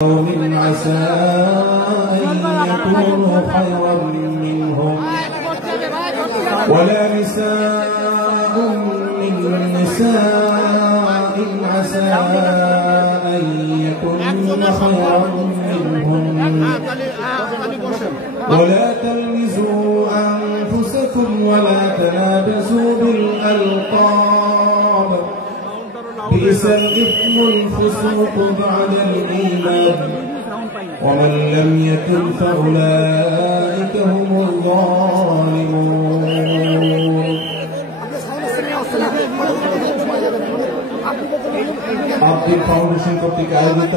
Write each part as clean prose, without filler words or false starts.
من عسى أن يكونوا خيرا منهم ولا نساء من نساء عسى أن يكون خيرا منهم ولا تلمزوا أنفسكم ولا تنابزوا بالألقاب بئس الإثم الفسوق بعد الإيمان ومن لم يتب فأولئك هم الظالمون Abdul foundation কর্তৃক আয়োজিত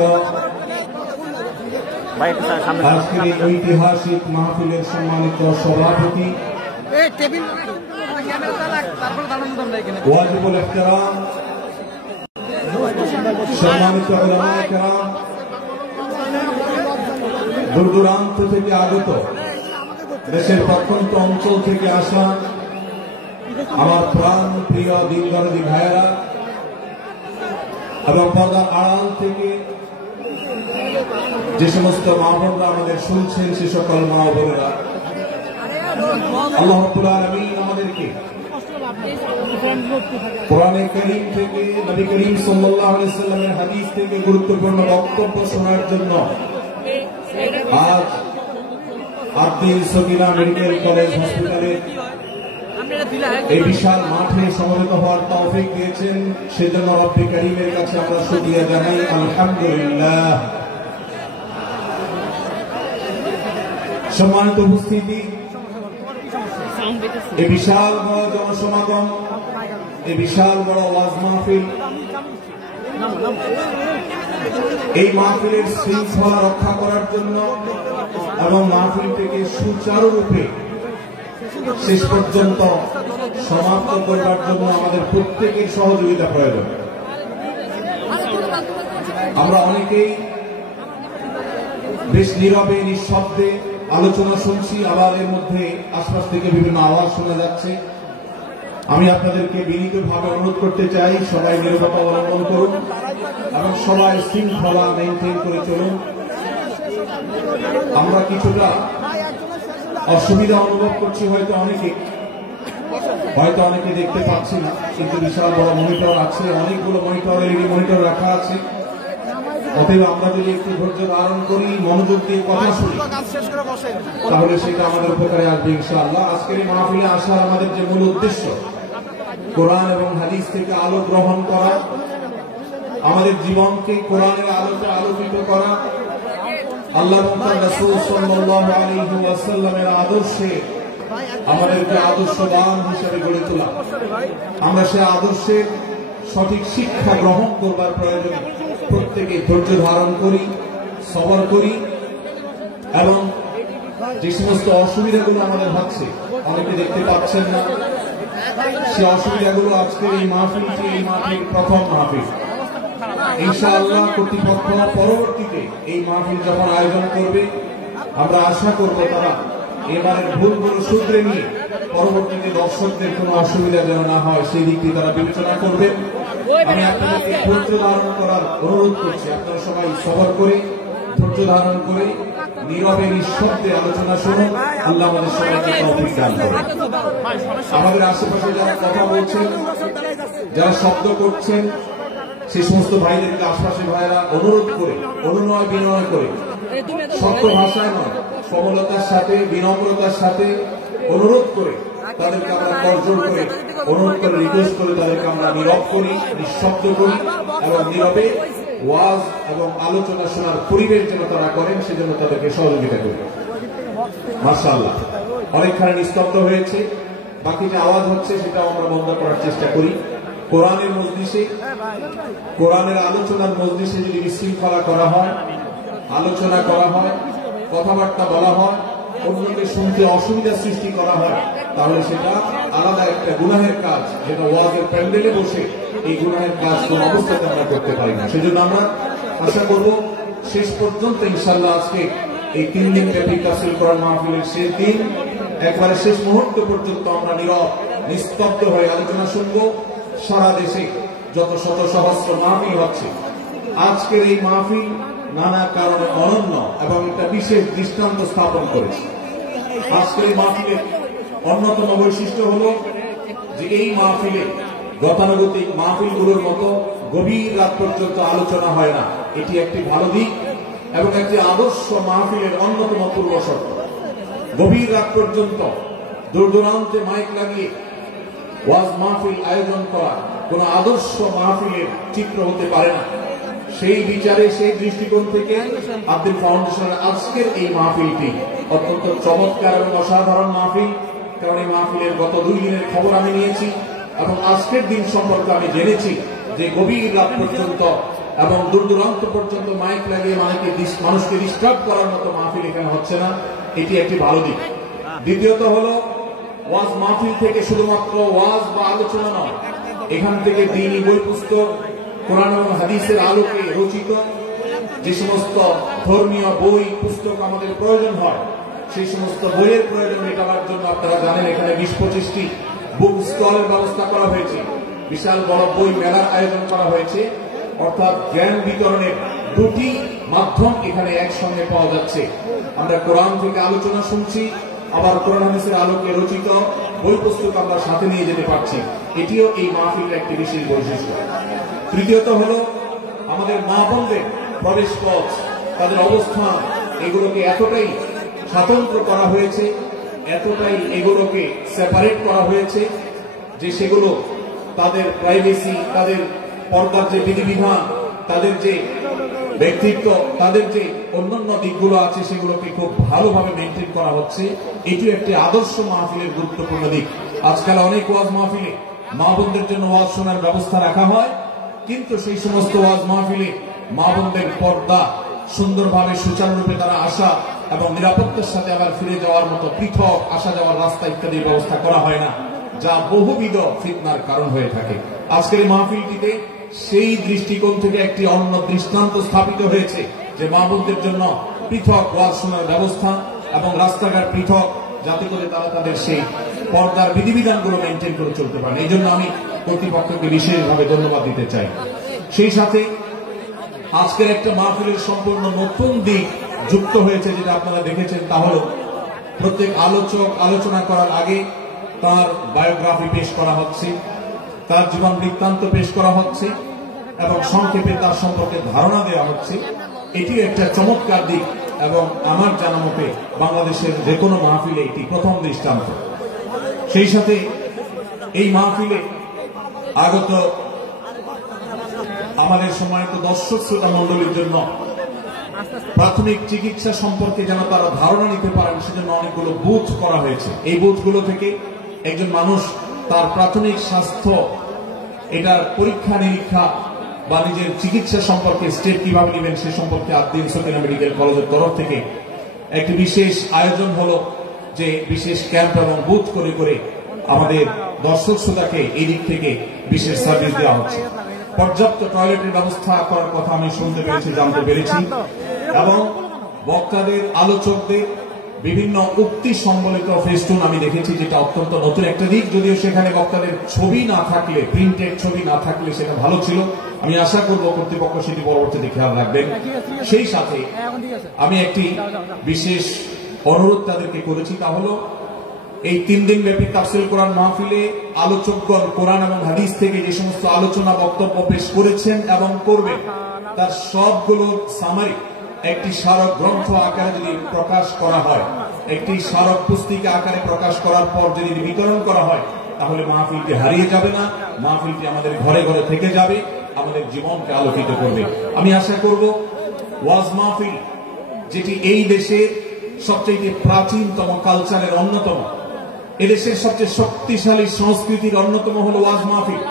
আজকের এই ঐতিহাসিক মাহফিলের সম্মানিত সভাপতি ওয়াজিবুল ইহতিরাম সম্মানিত উলামায়ে কেরাম, দূর দূরান্ত থেকে আগত, দেশের প্রত্যন্ত অঞ্চল থেকে আসা আমার প্রাণ প্রিয় দিনদরদী ভাইয়েরা এবং পর্দার আড়াল থেকে যে সমস্ত মা বোনরা আমাদের শুনছেন, সে সকল মা বোনেরা, আল্লাহ রাব্বুল আলামিন আমাদেরকে কোরআনে কারীম থেকে, নবী করিম সাল্লাল্লাহু আলাইহি ওয়াসাল্লামের হাদিস থেকে গুরুত্বপূর্ণ বক্তব্য শোনার জন্য আজ আব্দুল সকিনা মেডিকেল কলেজ হসপিটালে এই বিশাল মাঠে সমবেত হওয়ার তৌফিক দিয়েছেন। সেজন্য রব্বে কারীমের কাছে আমরা শুকরিয়া জানাই, আলহামদুলিল্লাহ। সম্মানিত উপস্থিতি, এই বিশাল বড় জনসমাগম, এই বিশাল বড় ওয়াজ মাহফিল, এই মাহফিলের শৃঙ্খলা রক্ষা করার জন্য এবং মাহফিলটিকে সুচারুরূপে শেষ পর্যন্ত সমাপ্ত করবার জন্য আমাদের প্রত্যেকের সহযোগিতা প্রয়োজন। আমরা অনেকেই বেশ নীরবে নিঃশব্দে আলোচনা শুনছি, আবার এর মধ্যে আশপাশ থেকে বিভিন্ন আওয়াজ শোনা যাচ্ছে। আমি আপনাদেরকে বিনীতভাবে অনুরোধ করতে চাই, সবাই নীরবতা অবলম্বন করুন এবং সবাই শৃঙ্খলা মেনটেন করে চলুন। আমরা কিছুটা অসুবিধা অনুভব করছি, হয়তো অনেকে দেখতে পাচ্ছি না, কিন্তু বিশাল বড় মনিটর আছে, অনেকগুলো মনিটর, এলইডি মনিটর রাখা আছে। অতএব আমরা যদি একটু ধৈর্য ধারণ করি, মনোযোগ দিয়ে কথা শুনি, তাহলে সেটা আমাদের উপকারে আসবে ইনশাআল্লাহ। আজকের এই মাহফিলে আসার আমাদের যে মূল উদ্দেশ্য, কোরআন এবং হাদিস থেকে আলো গ্রহণ করা, আমাদের জীবনকে কোরআনের আলোতে আলোকিত করা, আল্লাহ এবং তার রাসূল সাল্লাল্লাহু আলাইহি ওয়াসাল্লামের আদর্শে আমাদেরকে আদর্শবান হিসেবে গড়ে তোলা। আমরা সে আদর্শের সঠিক শিক্ষা গ্রহণ করবার প্রয়োজনে প্রত্যেকে ধৈর্য ধারণ করি, সবর করি এবং যে সমস্ত অসুবিধাগুলো আমাদের হচ্ছে, অনেকে দেখতে পাচ্ছেন না, সে অসুবিধাগুলো আজকের এই মাহফিলটি, এই মাহফিল প্রথম মাহফিল। ইনশাআল্লাহ কর্তৃপক্ষ পরবর্তীতে এই মাহফিল যখন আয়োজন করবে, আমরা আশা করব তারা এবারের ভুলগুলো শুধরে নিয়ে পরবর্তীতে দর্শকদের কোনো অসুবিধা যেন না হয়, সেই দিকটি তারা বিবেচনা করবে। আমি আপনাদেরকে ধৈর্য ধারণ করার অনুরোধ করছি, আপনারা সবাই সবর করে, ধৈর্য ধারণ করে নীরবে নিঃশব্দে আলোচনা শুনুন। আল্লাহ আমাদের সবাইকে তৌফিক দান করুন। আমাদের আশেপাশে যারা কথা বলছেন, যারা শব্দ করছেন, সেই সমস্ত ভাইদেরকে আশপাশে ভাইরা অনুরোধ করে, অনুনয় বিনয় করে, শক্ত ভাষায় নয়, কোমলতার সাথে, বিনম্রতার সাথে অনুরোধ করে তাদেরকে আমরা করজোর করে, অনুরোধ করে, রিকোয়েস্ট করে তাদেরকে আমরা নীরব করি, নিঃশব্দ করি এবং নীরবে ওয়াজ এবং আলোচনা শোনার পরিবেশ যেন তারা করেন, সেজন্য তাদেরকে সহযোগিতা করি। মাশাআল্লাহ, অনেকখানি নিস্তব্ধ হয়েছে, বাকি যে আওয়াজ হচ্ছে সেটাও আমরা বন্ধ করার চেষ্টা করি। কোরআনের মজলিসে, কোরআনের আলোচনার মজলিসে যদি বিশৃঙ্খলা করা হয়, আলোচনা করা হয়, কথাবার্তা বলা হয়, অন্যকে শুনতে অসুবিধা সৃষ্টি করা হয়, তাহলে সেটা আলাদা একটা গুনাহের কাজ, যেটা ওয়াজের প্যান্ডেলে বসে এই গুনাহের কাজ কোন অবস্থাতে আমরা করতে পারি না। সেজন্য আমরা আশা করব শেষ পর্যন্ত ইনশাআল্লাহ আজকে এই 3 দিন ব্যাপী তাফসীর কোরআন মাহফিলের শেষ দিন, একবারে শেষ মুহূর্ত পর্যন্ত আমরা নীরব নিস্তব্ধ হয়ে আলোচনা শুনব। সারা দেশে যত শত সহস্র মাহফিল হচ্ছে, আজকের এই মাহফিল নানা কারণে অনন্য এবং একটা বিশেষ দৃষ্টান্ত স্থাপন করেছে। আজকের এই মাহফিলের অন্যতম বৈশিষ্ট্য হল যে এই মাহফিলে গতানুগতিক মাহফিলগুলোর মতো গভীর রাত পর্যন্ত আলোচনা হয় না। এটি একটি ভালো দিক এবং একটি আদর্শ মাহফিলের অন্যতম পূর্ব শর্ত। গভীর রাত পর্যন্ত দূর দূরান্তে মাইক লাগিয়ে ওয়াজ মাহফিল আয়োজন করা কোন আদর্শ মাহফিলের চিত্র হতে পারে না। সেই বিচারে, সেই দৃষ্টিকোণ থেকে আব্দুল ফাউন্ডেশনের আজকের এই মাহফিলটি অত্যন্ত চমৎকার এবং অসাধারণ মাহফিল। কারণ এই মাহফিলের গত 2 দিনের খবর আমি নিয়েছি এবং আজকের দিন সম্পর্কে আমি জেনেছি যে গভীর রাত পর্যন্ত এবং দূর দূরান্ত পর্যন্ত মাইক লাগিয়ে মানুষকে ডিস্টার্ব করার মতো মাহফিল এখানে হচ্ছে না। এটি একটি ভালো দিক। দ্বিতীয়ত হলো ওয়াজ মাহফিল থেকে শুধুমাত্র ওয়াজ বা আলোচনা নয়, এখান থেকে দ্বীনি বই পুস্তক, কোরআন এবং হাদিসের আলোকে রচিত যে সমস্ত ধর্মীয় বই পুস্তক আমাদের প্রয়োজন হয়, সেই সমস্ত বইয়ের প্রয়োজন মেটাবার জন্য আপনারা জানেন এখানে 20-25টি বুক স্টলের ব্যবস্থা করা হয়েছে। বিশাল বড় বই মেলার আয়োজন করা হয়েছে। অর্থাৎ জ্ঞান বিতরণের 2টি মাধ্যম এখানে একসঙ্গে পাওয়া যাচ্ছে। আমরা কোরআন থেকে আলোচনা শুনছি, আবার কোরআন হাদিসের আলোকে রচিত বই পুস্তক আমরা সাথে নিয়ে যেতে পারছি। এটিও এই মাহফিলের একটি বিশেষ বৈশিষ্ট্য। তৃতীয়ত হলো আমাদের মা বোনদের প্রবেশ পথ, তাদের অবস্থান, এগুলোকে এতটাই স্বতন্ত্র করা হয়েছে, এতটাই এগুলোকে সেপারেট করা হয়েছে যে সেগুলো তাদের প্রাইভেসি, তাদের পর্দার যে বিধিবিধান, তাদের যে ব্যক্তিত্ব, তাদের যে অন্যান্য দিকগুলো আছে সেগুলোকে খুব ভালোভাবে মেনটেন করা হচ্ছে। এটিও একটি আদর্শ মাহফিলের গুরুত্বপূর্ণ দিক। আজকাল অনেক ওয়াজ মাহফিলে মা বোনদের জন্য ওয়াজ শোনার ব্যবস্থা রাখা হয়, কিন্তু সেই সমস্ত ওয়াজ মাহফিলে মা বোনদের পর্দা সুন্দরভাবে সুচারুরূপে তারা আসা এবং নিরাপত্তার সাথে আবার ফিরে যাওয়ার মতো পৃথক আসা যাওয়ার রাস্তা ইত্যাদির ব্যবস্থা করা হয় না, যা বহুবিধ ফিতনার কারণ হয়ে থাকে। আজকের এই মাহফিলটিতে সেই দৃষ্টিকোণ থেকে একটি অন্য দৃষ্টান্ত স্থাপিত হয়েছে যে মা বোনদের জন্য পৃথক ওয়াজ শোনার ব্যবস্থা এবং রাস্তাঘাট পৃথক, যাতে করে তারা তাদের সেই পর্দার বিধিবিধানগুলো মেনটেন করে চলতে পারে। এই জন্য আমি কর্তৃপক্ষকে বিশেষভাবে ধন্যবাদ দিতে চাই। সেই সাথে আজকের একটা মাহফিলের সম্পূর্ণ নতুন দিক যুক্ত হয়েছে, যেটা আপনারা দেখেছেন, তা হল প্রত্যেক আলোচক আলোচনা করার আগে তার বায়োগ্রাফি পেশ করা হচ্ছে, তার জীবন বৃত্তান্ত পেশ করা হচ্ছে এবং সংক্ষেপে তার সম্পর্কে ধারণা দেওয়া হচ্ছে। এটি একটা চমৎকার দিক এবং আমার জানা মতে বাংলাদেশের যে কোনো মাহফিলে এটি প্রথম দৃষ্টান্ত। সেই সাথে এই মাহফিলে আগত আমাদের সম্মানিত দর্শক শ্রোতা মন্ডলীর জন্য প্রাথমিক চিকিৎসা সম্পর্কে যেন তারা ধারণা নিতে পারেন সেজন্য অনেকগুলো বুথ করা হয়েছে। এই বুথগুলো থেকে একজন মানুষ তার প্রাথমিক স্বাস্থ্য, এটার পরীক্ষা নিরীক্ষা বা নিজের চিকিৎসা সম্পর্কে স্টেপ কিভাবে নেবেন সে সম্পর্কে আদ্দিন সকিনা মেডিকেল কলেজের তরফ থেকে একটি বিশেষ আয়োজন হলো, যে বিশেষ ক্যাম্প এবং বুথ করে করে আমাদের দর্শক শ্রোতাকে এই দিক থেকে বিশেষ সার্ভিস দেওয়া হচ্ছে। পর্যাপ্ত টয়লেটের ব্যবস্থা করার কথা আমি শুনতে পেরেছি, জানতে পেরেছি এবং বক্তাদের, আলোচকদের বিভিন্ন উক্তি সম্বলিত ফেস্টুন আমি দেখেছি, যেটা অত্যন্ত নতুন একটা দিক। যদিও সেখানে বক্তাদের ছবি না থাকলে, প্রিন্টেড ছবি না থাকলে সেটা ভালো ছিল। আমি আশা করব কর্তৃপক্ষ সেটি পরবর্তীতে খেয়াল রাখবেন। সেই সাথে আমি একটি বিশেষ অনুরোধ তাদেরকে করেছি, তা হলো এই 3 দিন ব্যাপী তাফসীর কোরআন মাহফিলে আলোচকগণ কোরআন এবং হাদিস থেকে যে সমস্ত আলোচনা বক্তব্য পেশ করেছেন এবং করবেন, তার সবগুলো সামারি একটি স্মারক গ্রন্থ আকারে যদি প্রকাশ করা হয়, একটি স্মারক পুস্তিকা আকারে প্রকাশ করার পর যদি বিতরণ করা হয়, তাহলে মাহফিলটি হারিয়ে যাবে না, মাহফিলটি আমাদের ঘরে ঘরে থেকে যাবে, আমাদের জীবনকে আলোকিত করবে। আমি আশা করব ওয়াজ মাহফিল, যেটি এই দেশের সবচেয়ে প্রাচীনতম কালচারের অন্যতম, এদেশের সবচেয়ে শক্তিশালী সংস্কৃতির অন্যতম হলো ওয়াজ মাহফিল।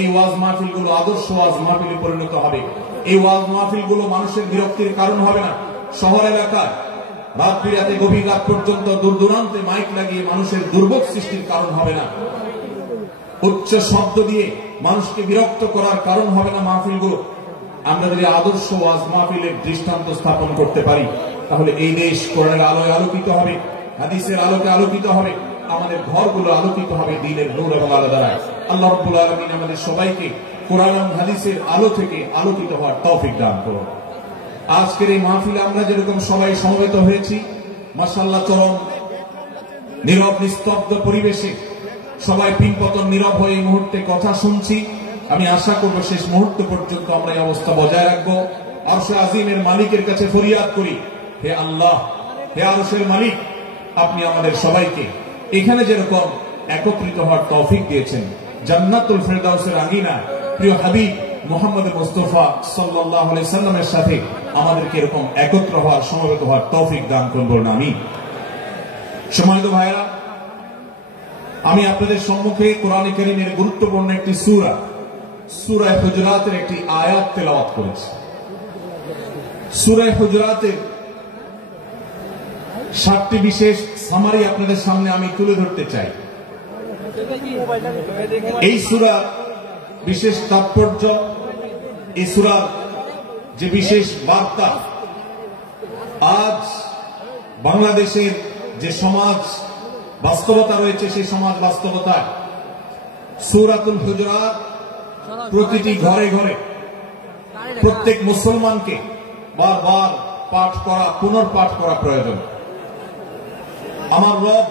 এই ওয়াজ মাহফিলগুলো আদর্শ ওয়াজ মাহফিলে পরিণত হবে। এই ওয়াজ মাহফিলগুলো মানুষের বিরক্তির কারণ হবে না। শহর এলাকায় রাত বিরাতে গভীর রাত পর্যন্ত দূর দূরান্তে মাইক লাগিয়ে মানুষের দুর্ভোগ সৃষ্টির কারণ হবে না। উচ্চ শব্দ দিয়ে মানুষকে বিরক্ত করার কারণ হবে না মাহফিলগুলো। আমরা যদি আদর্শ ওয়াজ মাহফিলের দৃষ্টান্ত স্থাপন করতে পারি, তাহলে এই দেশ কোরআনের আলোয় আলোকিত হবে, হাদিসের আলোকে আলোকিত হবে, আমাদের ঘরগুলো আলোকিত হবে দ্বীনের নূর এবং আলো দ্বারা। আল্লাহ রাব্বুল আলামিন আমাদের সবাইকে কোরআন এবং হাদিসের আলো থেকে আলোকিত হওয়ার তৌফিক দান করুন। আজকের এই মাহফিলে আমরা যেরকম সবাই সমবেত হয়েছি, মাশাআল্লাহ, চরম নীরব নিস্তব্ধ পরিবেশে সবাই পিনপতন নীরব হয়ে এই মুহূর্তে কথা শুনছি। আমি আশা করব শেষ মুহূর্ত পর্যন্ত আমরা এই অবস্থা বজায় রাখবো। আরশে আজিমের মালিকের কাছে ফরিয়াদ করি, হে আল্লাহ, হে আরশের মালিক, আপনি আমাদের সবাইকে এখানে যেরকম একত্রিত হওয়ার তৌফিক দিয়েছেন, জান্নাতুল ফেরদাউসের আঙিনায় প্রিয় হাবিব মুহাম্মদ মুস্তাফা সাল্লাল্লাহু আলাইহি সাল্লামের সাথে আমাদেরকে এরকম একত্র হওয়ার, সমবেত হওয়ার তৌফিক দান করুন, বলুন আমিন। সম্মানিত ভাইরা, আমি আপনাদের সম্মুখে কোরআনে কারীমের গুরুত্বপূর্ণ একটি সূরা, সূরা হুজুরাতের একটি আয়াত তেলাওয়াত করেছি। সূরা হুজুরাতের 7টি বিশেষ সামারি আপনাদের সামনে আমি তুলে ধরতে চাই। এই সূরা বিশেষ তাৎপর্য, এই সূরার যে বিশেষ বার্তা, আজ বাংলাদেশের যে সমাজ বাস্তবতা রয়েছে, সেই সমাজ বাস্তবতায় সূরাতুল হুজুরাত প্রতিটি ঘরে ঘরে প্রত্যেক মুসলমানকে বারবার পাঠ করা, পুনর্পাঠ করা প্রয়োজন। আমার রব,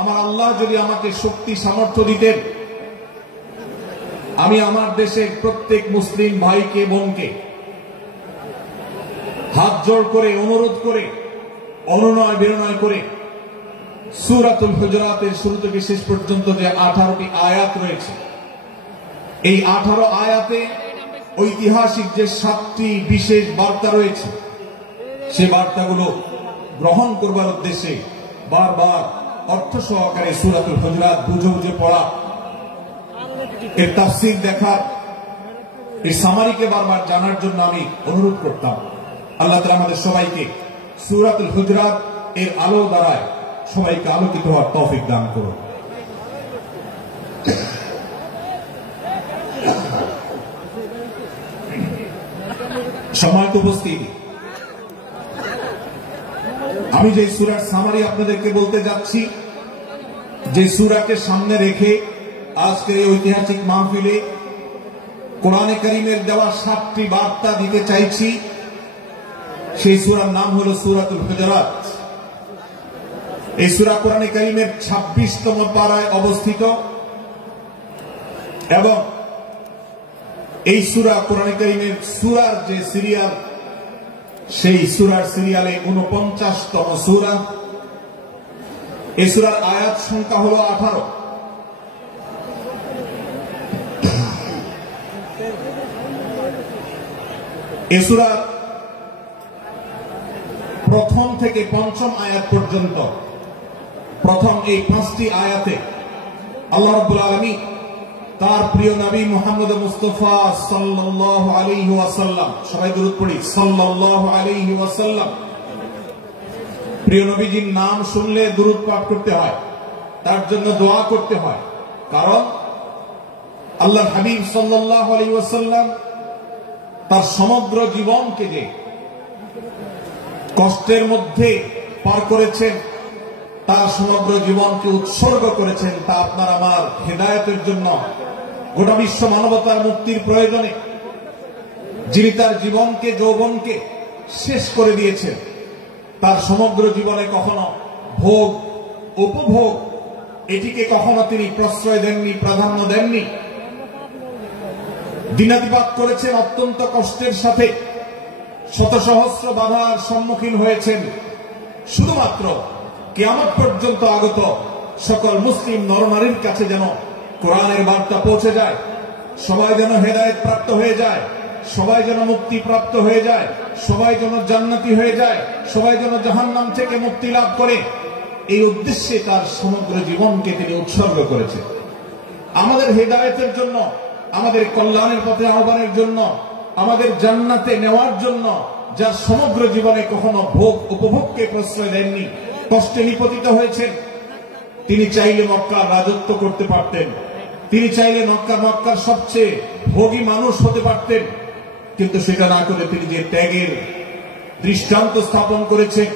আমার আল্লাহ যদি আমাকে শক্তি সামর্থ্য দিতেন, আমি আমার দেশের প্রত্যেক মুসলিম ভাইকে বোনকে হাত জোড় করে, অনুরোধ করে, অনুনয় বিনয় করে সূরাতুল হুজুরাতের শুরু থেকে শেষ পর্যন্ত যে 18টি আয়াত রয়েছে, এই 18 আয়াতে ঐতিহাসিক যে 7টি বিশেষ বার্তা রয়েছে, সে বার্তাগুলো গ্রহণ করবার উদ্দেশ্যে বারবার অর্থ সহকারে সূরাতুল হুজুরাত বুঝে বুঝে পড়া, এর তাফসীর দেখা, এই সামারিকে বারবার জানার জন্য আমি অনুরোধ করতাম। আল্লাহ তাআলা আমাদের সবাইকে সূরাতুল হুজুরাত এর আলো দ্বারায় সবাইকে আলোকিত হওয়ার তৌফিক দান করুন। সম্মানিত উপস্থিতি, আমি যে সূরার সামারি আপনাদেরকে বলতে যাচ্ছি, যে সূরাকে সামনে রেখে আজকের এই ঐতিহাসিক মাহফিলে কোরআনে কারীমের দেওয়া 7টি বার্তা দিতে চাইছি, সেই সূরার নাম হলো সূরাতুল হুজুরাত। এই সূরা কোরআনে কারীমের 26তম পারায় অবস্থিত এবং এই সূরা কোরআনে কারীমের সূরার যে সিরিয়াল, সেই সূরার সিরিয়ালে 49তম সূরা। এই সূরার আয়াত সংখ্যা হলো 18। এই সূরার প্রথম থেকে 5ম আয়াত পর্যন্ত, প্রথম এই 5টি আয়াতে আল্লাহ রাব্বুল আলামিন তার প্রিয় নবী মুহাম্মদ মুস্তাফা সাল্লাল্লাহু আলাইহি ওয়াসাল্লাম, সবাই দুরূদ পড়ি, সাল্লাল্লাহু আলাইহি ওয়াসাল্লাম, প্রিয় নবীজির নাম শুনলে দুরূদ পাঠ করতে হয়, তার জন্য দোয়া করতে হয়। কারণ আল্লাহর হাবিব সাল্লাল্লাহু আলাইহি ওয়াসাল্লাম তার সমগ্র জীবনকে যে কষ্টের মধ্যে পার করেছেন, তার সমগ্র জীবনকে উৎসর্গ করেছেন তা আপনার আমার হেদায়েতের জন্য, গোটা বিশ্ব মানবতার মুক্তির প্রয়োজনে। যিনি তার জীবনকে, যৌবনকে শেষ করে দিয়েছেন, তার সমগ্র জীবনে কখনো ভোগ, উপভোগ, এটিকে কখনো তিনি প্রশ্রয় দেননি, প্রাধান্য দেননি। দিনাতিপাত করেছেন অত্যন্ত কষ্টের সাথে, শত সহস্র বাধার সম্মুখীন হয়েছেন, শুধুমাত্র কিয়ামত পর্যন্ত আগত সকল মুসলিম নরনারীর কাছে যেন কোরআনের বার্তা পৌঁছে যায়, সবাই যেন হেদায়েত প্রাপ্ত হয়ে যায়, সবাই যেন মুক্তি প্রাপ্ত হয়ে যায়, সবাই যেন জান্নাতি হয়ে যায়, সবাই যেন জাহান্নাম থেকে মুক্তি লাভ করে, এই উদ্দেশ্যে তার সমগ্র জীবনকে তিনি উৎসর্গ করেছেন। আমাদের হেদায়েতের জন্য, আমাদের কল্যাণের পথে আহ্বানের জন্য, আমাদের জান্নাতে নেওয়ার জন্য, যার সমগ্র জীবনে কখনো ভোগ উপভোগকে প্রশ্রয় দেননি, কষ্টে নিপতিত হয়েছেন। তিনি চাইলে মক্কার রাজত্ব করতে পারতেন, তিনি চাইলে মক্কার সবচেয়ে ভোগী মানুষ হতে পারতেন, কিন্তু সেটা না করে তিনি যে ত্যাগের দৃষ্টান্ত স্থাপন করেছেন,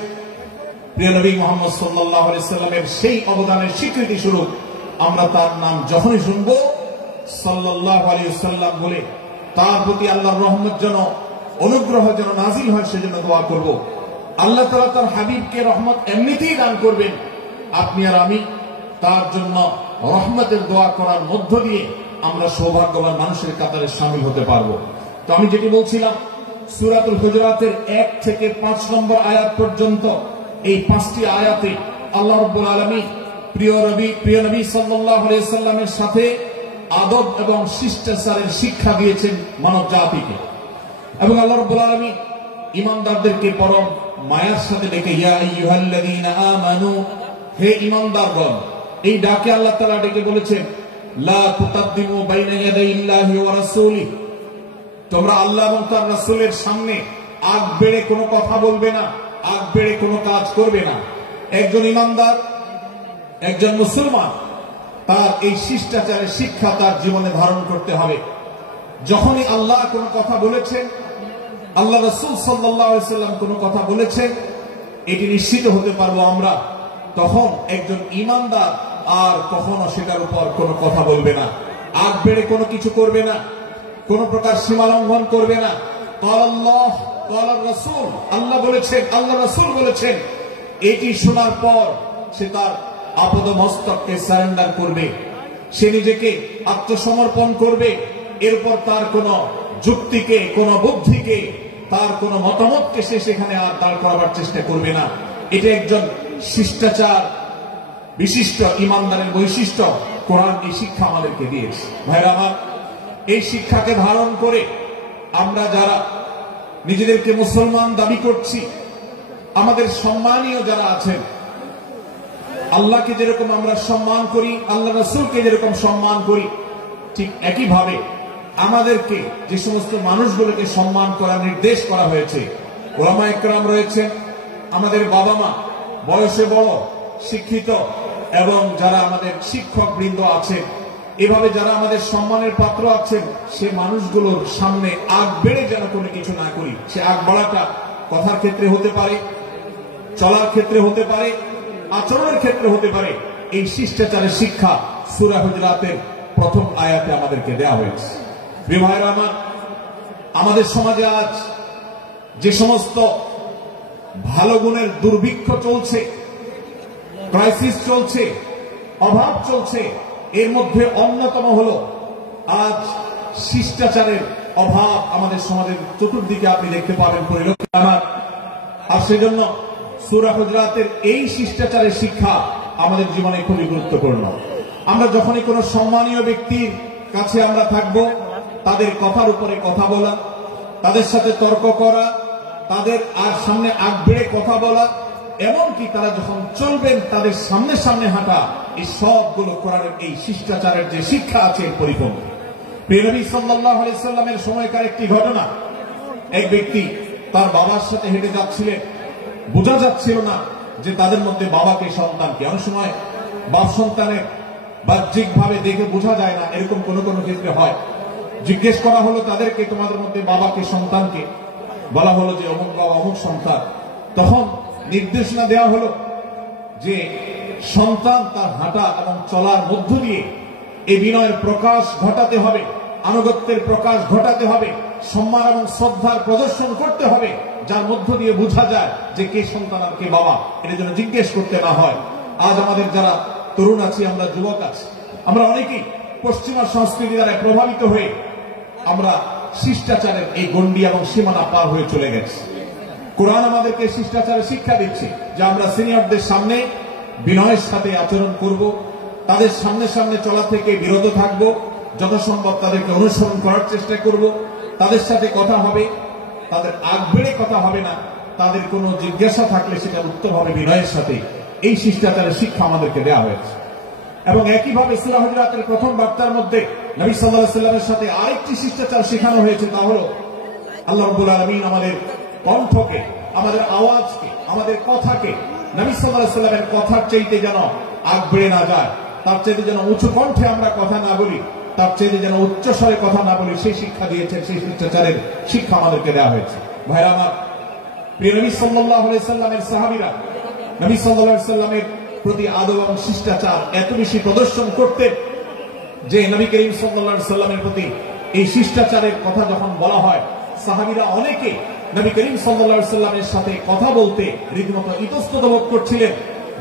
প্রিয় নবী মুহাম্মদ সাল্লাল্লাহু আলাইহি সাল্লামের সেই অবদানের স্বীকৃতি স্বরূপ আমরা তার নাম যখনই শুনব সাল্লাল্লাহু আলাইহি সাল্লাম বলে, তার প্রতি আল্লাহর রহমত যেন অনুগ্রহ যেন নাজিল হয় সেজন্য দোয়া করব। আল্লাহ তাআলা তার হাবিবকে রহমত এমনিতেই দান করবেন, আপনি আর আমি তার জন্য রহমতের দোয়া করার মধ্য দিয়ে আমরা সৌভাগ্যবান মানুষের কাতারে শামিল হতে পারবো। তো আমি যেটি বলছিলাম, সূরাতুল হুজুরাতের 1 থেকে 5 নম্বর আয়াত পর্যন্ত এই 5টি আয়াতে আল্লাহ রাব্বুল আলামিন প্রিয় নবী সাল্লাল্লাহু আলাইহি ওয়াসাল্লামের সাথে আদব এবং শিষ্টাচারের শিক্ষা দিয়েছেন মানব জাতিকে। এবং আল্লাহ রাব্বুল আলামিন ঈমানদারদেরকে পরম মায়ার সাথে ডেকে ইয়া আইয়ুহাল্লাযীনা আমানু, হে ঈমানদারগণ, এই ডাকে আল্লাহ তাআলা ডেকে বলেছেন লা তুকাদ্দিমু বাইনা ইয়াদাইল্লাহি ওয়া রাসূলিহি, তোমরা আল্লাহ এবং তার রাসূলের সামনে আগ বেড়ে কোনো কথা বলবে না, আগ বেড়ে কোনো কাজ করবে না। একজন ঈমানদার, একজন মুসলমান তার এই শিষ্টাচারের শিক্ষা তার জীবনে ধারণ করতে হবে। যখনই আল্লাহ কোনো কথা বলেছেন, আল্লাহ রাসূল সাল্লাল্লাহু আলাইহি ওয়াসাল্লাম কোনো কথা বলেছেন, এটি নিশ্চিত হতে পারবো আমরা, তখন একজন ঈমানদার আর কখনো সেটার উপর কোনো কথা বলবে না, আগ বেড়ে কোনো কিছু করবে না, কোন প্রকার সীমা লঙ্ঘন করবে না। আল্লাহ রাসূল, আল্লাহ বলেছেন, আল্লাহ রাসূল বলেছেন, এটি শোনার পর সে তার আপদ মস্তককে সারেন্ডার করবে, সে নিজেকে আত্মসমর্পণ করবে। এরপর তার কোন যুক্তিকে, কোন বুদ্ধিকে, তার কোন মতামতকে সে সেখানে আর দাঁড় করাবার চেষ্টা করবে না। এটা একজন শিষ্টাচার বিশিষ্ট ঈমানদারের বৈশিষ্ট্য। কোরআন এই শিক্ষা আমাদেরকে দিয়েছে। ভাইরা আমার, এই শিক্ষাকে ধারণ করে আমরা যারা নিজেদেরকে মুসলমান দাবি করছি, আমাদের সম্মানীয় যারা আছেন, আল্লাহকে যেরকম আমরা সম্মান করি, আল্লাহ রাসূলকে যেরকম সম্মান করি, ঠিক একইভাবে আমাদেরকে যে সমস্ত মানুষগুলোকে সম্মান করার নির্দেশ করা হয়েছে, উলামা ইকরাম রয়েছেন, আমাদের বাবা মা, বয়সে বড়, শিক্ষিত, এবং যারা আমাদের শিক্ষক বৃন্দ আছেন, এভাবে যারা আমাদের সম্মানের পাত্র আছেন, সে মানুষগুলোর সামনে আগ বেড়ে যেন কোনো কিছু না করি। সে আগ বাড়াটা কথার ক্ষেত্রে হতে পারে, চলার ক্ষেত্রে হতে পারে, আচরণের ক্ষেত্রে হতে পারে। এই শিষ্টাচারের শিক্ষা সূরা হুজুরাতের প্রথম আয়াতে আমাদেরকে দেওয়া হয়েছে। প্রিয় ভাইরা আমার, আমাদের সমাজে আজ যে সমস্ত ভালো গুণের দুর্ভিক্ষ চলছে, ক্রাইসিস চলছে, অভাব চলছে, এর মধ্যে অন্যতম হলো আজ শিষ্টাচারের অভাব। আমাদের সমাজের চতুর্দিকে আপনি দেখতে পাবেন, পরিলক্ষিত আমার। আর সেজন্য সূরা হুজুরাতের এই শিষ্টাচারের শিক্ষা আমাদের জীবনে খুবই গুরুত্বপূর্ণ। আমরা যখনই কোনো সম্মানীয় ব্যক্তির কাছে আমরা থাকব, তাদের কথার উপরে কথা বলা, তাদের সাথে তর্ক করা, তাদের আর সামনে আগ বেড়ে কথা বলা, এমনকি তারা যখন চলবেন তাদের সামনে সামনে হাঁটা, এই সবগুলো কোরআনের এই শিষ্টাচারের যে শিক্ষা আছে এর পরিপন্থী। প্রিয় নবী সাল্লাল্লাহু আলাইহি সাল্লামের সময়কার একটি ঘটনা, এক ব্যক্তি তার বাবার সাথে হেঁটে যাচ্ছিলেন, বোঝা যাচ্ছিল না যে তাদের মধ্যে বাবাকে সন্তানকে। অনেক সময় বাপ সন্তানের বাহ্যিক ভাবে দেখে বোঝা যায় না, এরকম কোন কোন ক্ষেত্রে হয়। জিজ্ঞেস করা হলো তাদেরকে, তোমাদের মধ্যে বাবাকে সন্তানকে? বলা হলো যে অমুক বাবা, অমুক সন্তান। তখন নির্দেশনা দেওয়া হলো যে সন্তান তার হাঁটা এবং চলার মধ্য দিয়ে এই বিনয়ের প্রকাশ ঘটাতে হবে, আনুগত্যের প্রকাশ ঘটাতে হবে, সম্মান এবং শ্রদ্ধার প্রদর্শন করতে হবে, যার মধ্য দিয়ে বোঝা যায় যে কে সন্তান আর কে বাবা। এর জন্য জিজ্ঞেস করতে না হয়। আজ আমাদের যারা তরুণ আছি, আমরা যুবক আছি, আমরা অনেকেই পশ্চিমা সংস্কৃতি দ্বারা প্রভাবিত হয়ে আমরা শিষ্টাচারের এই গণ্ডি এবং সীমানা পার হয়ে চলে গেছি। কোরআন আমাদেরকে শিষ্টাচারের শিক্ষা দিচ্ছে যে আমরা সিনিয়রদের সামনে বিনয়ের সাথে আচরণ করব, তাদের সামনে সামনে চলা থেকে বিরত থাকব, যথাসম্ভব তাদেরকে অনুসরণ করার চেষ্টা করব, তাদের সাথে কথা হবে, তাদের আগ বেড়ে কথা হবে না, তাদের কোনো জিজ্ঞাসা থাকলে সেটা উত্তর হবে বিনয়ের সাথে। এই শিষ্টাচারের শিক্ষা আমাদেরকে দেওয়া হয়েছে। এবং একইভাবে সূরা হুজুরাতের প্রথম বার্তার মধ্যে নবী সাল্লাল্লাহু আলাইহি ওয়াসাল্লামের সাথে আরেকটি শিষ্টাচার শেখানো হয়েছে, তা হলো আল্লাহ রাব্বুল আলামিন আমাদের কণ্ঠকে, আমাদের আওয়াজকে, আমাদের কথাকে নবী সাল্লাল্লাহু আলাইহি ওয়াসাল্লামের কথার চাইতে যেন আগ বেড়ে না যায়, তার চাইতে যেন উঁচু কণ্ঠে আমরা কথা না বলি, তার চাইতে যেন উচ্চ স্বরে কথা না বলি, সেই শিক্ষা দিয়েছেন, সেই শিষ্টাচারের শিক্ষা আমাদেরকে দেওয়া হয়েছে। ভাইরা আমার, প্রিয় নবী সাল্লাল্লাহু আলাইহি ওয়াসাল্লামের সাহাবীরা নবী সাল্লাল্লাহু আলাইহি ওয়াসাল্লামের প্রতি আদব এবং শিষ্টাচার এত বেশি প্রদর্শন করতেন যে নবী করিম সাল্লাল্লাহু আলাইহি ওয়াসাল্লামের প্রতি এই শিষ্টাচারের কথা যখন বলা হয়, সাহাবীরা অনেকে নবী করিম সাল্লাল্লাহু আলাইহি ওয়াসাল্লামের সাথে কথা বলতে রীতিমতো ইতস্তত বোধ করছিলেন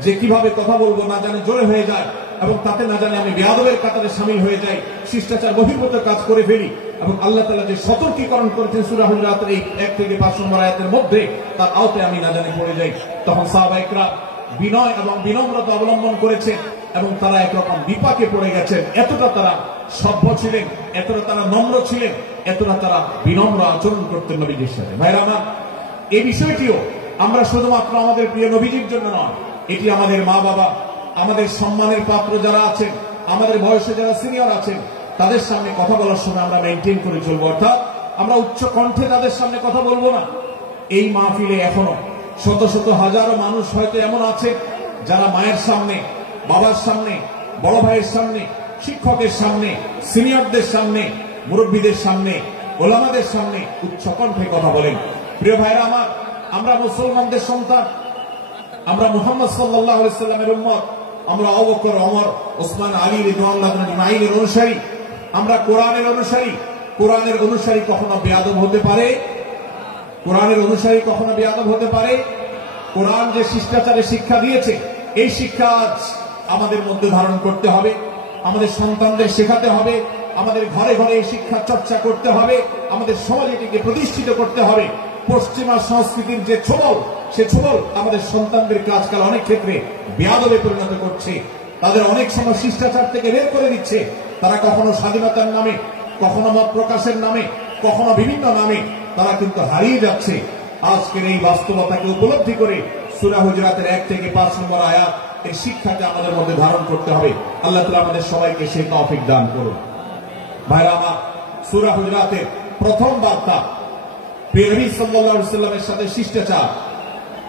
যে কিভাবে কথা বলবো, না জানে জোরে হয়ে যায় এবং তাতে না জানে আমি বেয়াদবের কাতারে শামিল হয়ে যাই, শিষ্টাচার বহির্ভূত কাজ করে ফেলি। এবং আল্লাহ তাআলা যে সতর্কীকরণ করেছেন সূরা হুজুরাতের এই 1 থেকে 5 নম্বর আয়াতের মধ্যে, তার আওতায় আমি না জানে পড়ে যাই। তখন সাহাবায়ে কেরাম বিনয় এবং বিনম্রতা অবলম্বন করেছেন এবং তারা একরকম বিপাকে পড়ে গেছেন। এতটা তারা সভ্য ছিলেন, এতটা তারা নম্র ছিলেন, এতটা তারা বিনম্র আচরণ করতেন নবীজির সাথে। ভাইরা আমার, এই বিষয়টিও আমরা শুধুমাত্র আমাদের প্রিয় নবীজির জন্য নয়, এটি আমাদের মা বাবা, আমাদের সম্মানের পাত্র যারা আছেন, আমাদের বয়সে যারা সিনিয়র আছেন, তাদের সামনে কথা বলার সময় আমরা মেনটেন করে চলবো। অর্থাৎ আমরা উচ্চ কণ্ঠে তাদের সামনে কথা বলবো না। এই মাহফিলে এখনো শত শত হাজারো মানুষ হয়তো এমন আছে যারা মায়ের সামনে, বাবার সামনে, বড় ভাইয়ের সামনে, শিক্ষকের সামনে, সিনিয়রদের সামনে, মুরব্বীদের সামনে, ওলামাদের সামনে উচ্চ কণ্ঠে কথা বলেন। প্রিয় ভাইরা আমার, আমরা মুসলমানদের সন্তান, আমরা মুহাম্মদ সাল্লাল্লাহু আলাইহি সাল্লামের উম্মত, আমরা আবু বকর, ওমর, ওসমান, আলী রাদিয়াল্লাহু আজমাইনের অনুসারী, আমরা কোরআনের অনুসারী। কোরআনের অনুসারী কখনো বেয়াদব হতে পারে? কোরআনের অনুসারী কখনো বেয়াদব হতে পারে? কোরআন যে শিষ্টাচারের শিক্ষা দিয়েছে, এই শিক্ষা আজ আমাদের মধ্যে ধারণ করতে হবে, আমাদের সন্তানদের শেখাতে হবে, আমাদের ঘরে ঘরে এই শিক্ষা চর্চা করতে হবে, আমাদের সমাজে এটিকে প্রতিষ্ঠিত করতে হবে। পশ্চিমা সংস্কৃতির যে ছোবল, সে ছোবল আমাদের সন্তানদেরকে আজকাল অনেক ক্ষেত্রে বেয়াদবে পরিণত করছে, তাদের অনেক সময় শিষ্টাচার থেকে বের করে দিচ্ছে। তারা কখনো স্বাধীনতার নামে, কখনো মত প্রকাশের নামে, কখনো বিভিন্ন নামে তারা কিন্তু হারিয়ে যাচ্ছে। আজকের এই বাস্তবতাকে উপলব্ধি করে সূরা হুজুরাতের 1 থেকে 5 নম্বর আয়াত, এই শিক্ষাকে আমাদের মধ্যে ধারণ করতে হবে। আল্লাহ তাআলা আমাদের সবাইকে সেই তৌফিক দান করুন। ভাইরা আমার, সূরা হুজুরাতের প্রথম বার্তা প্রিয় নবী সাল্লাল্লাহু আলাইহি ওয়াসাল্লামের সাথে শিষ্টাচার।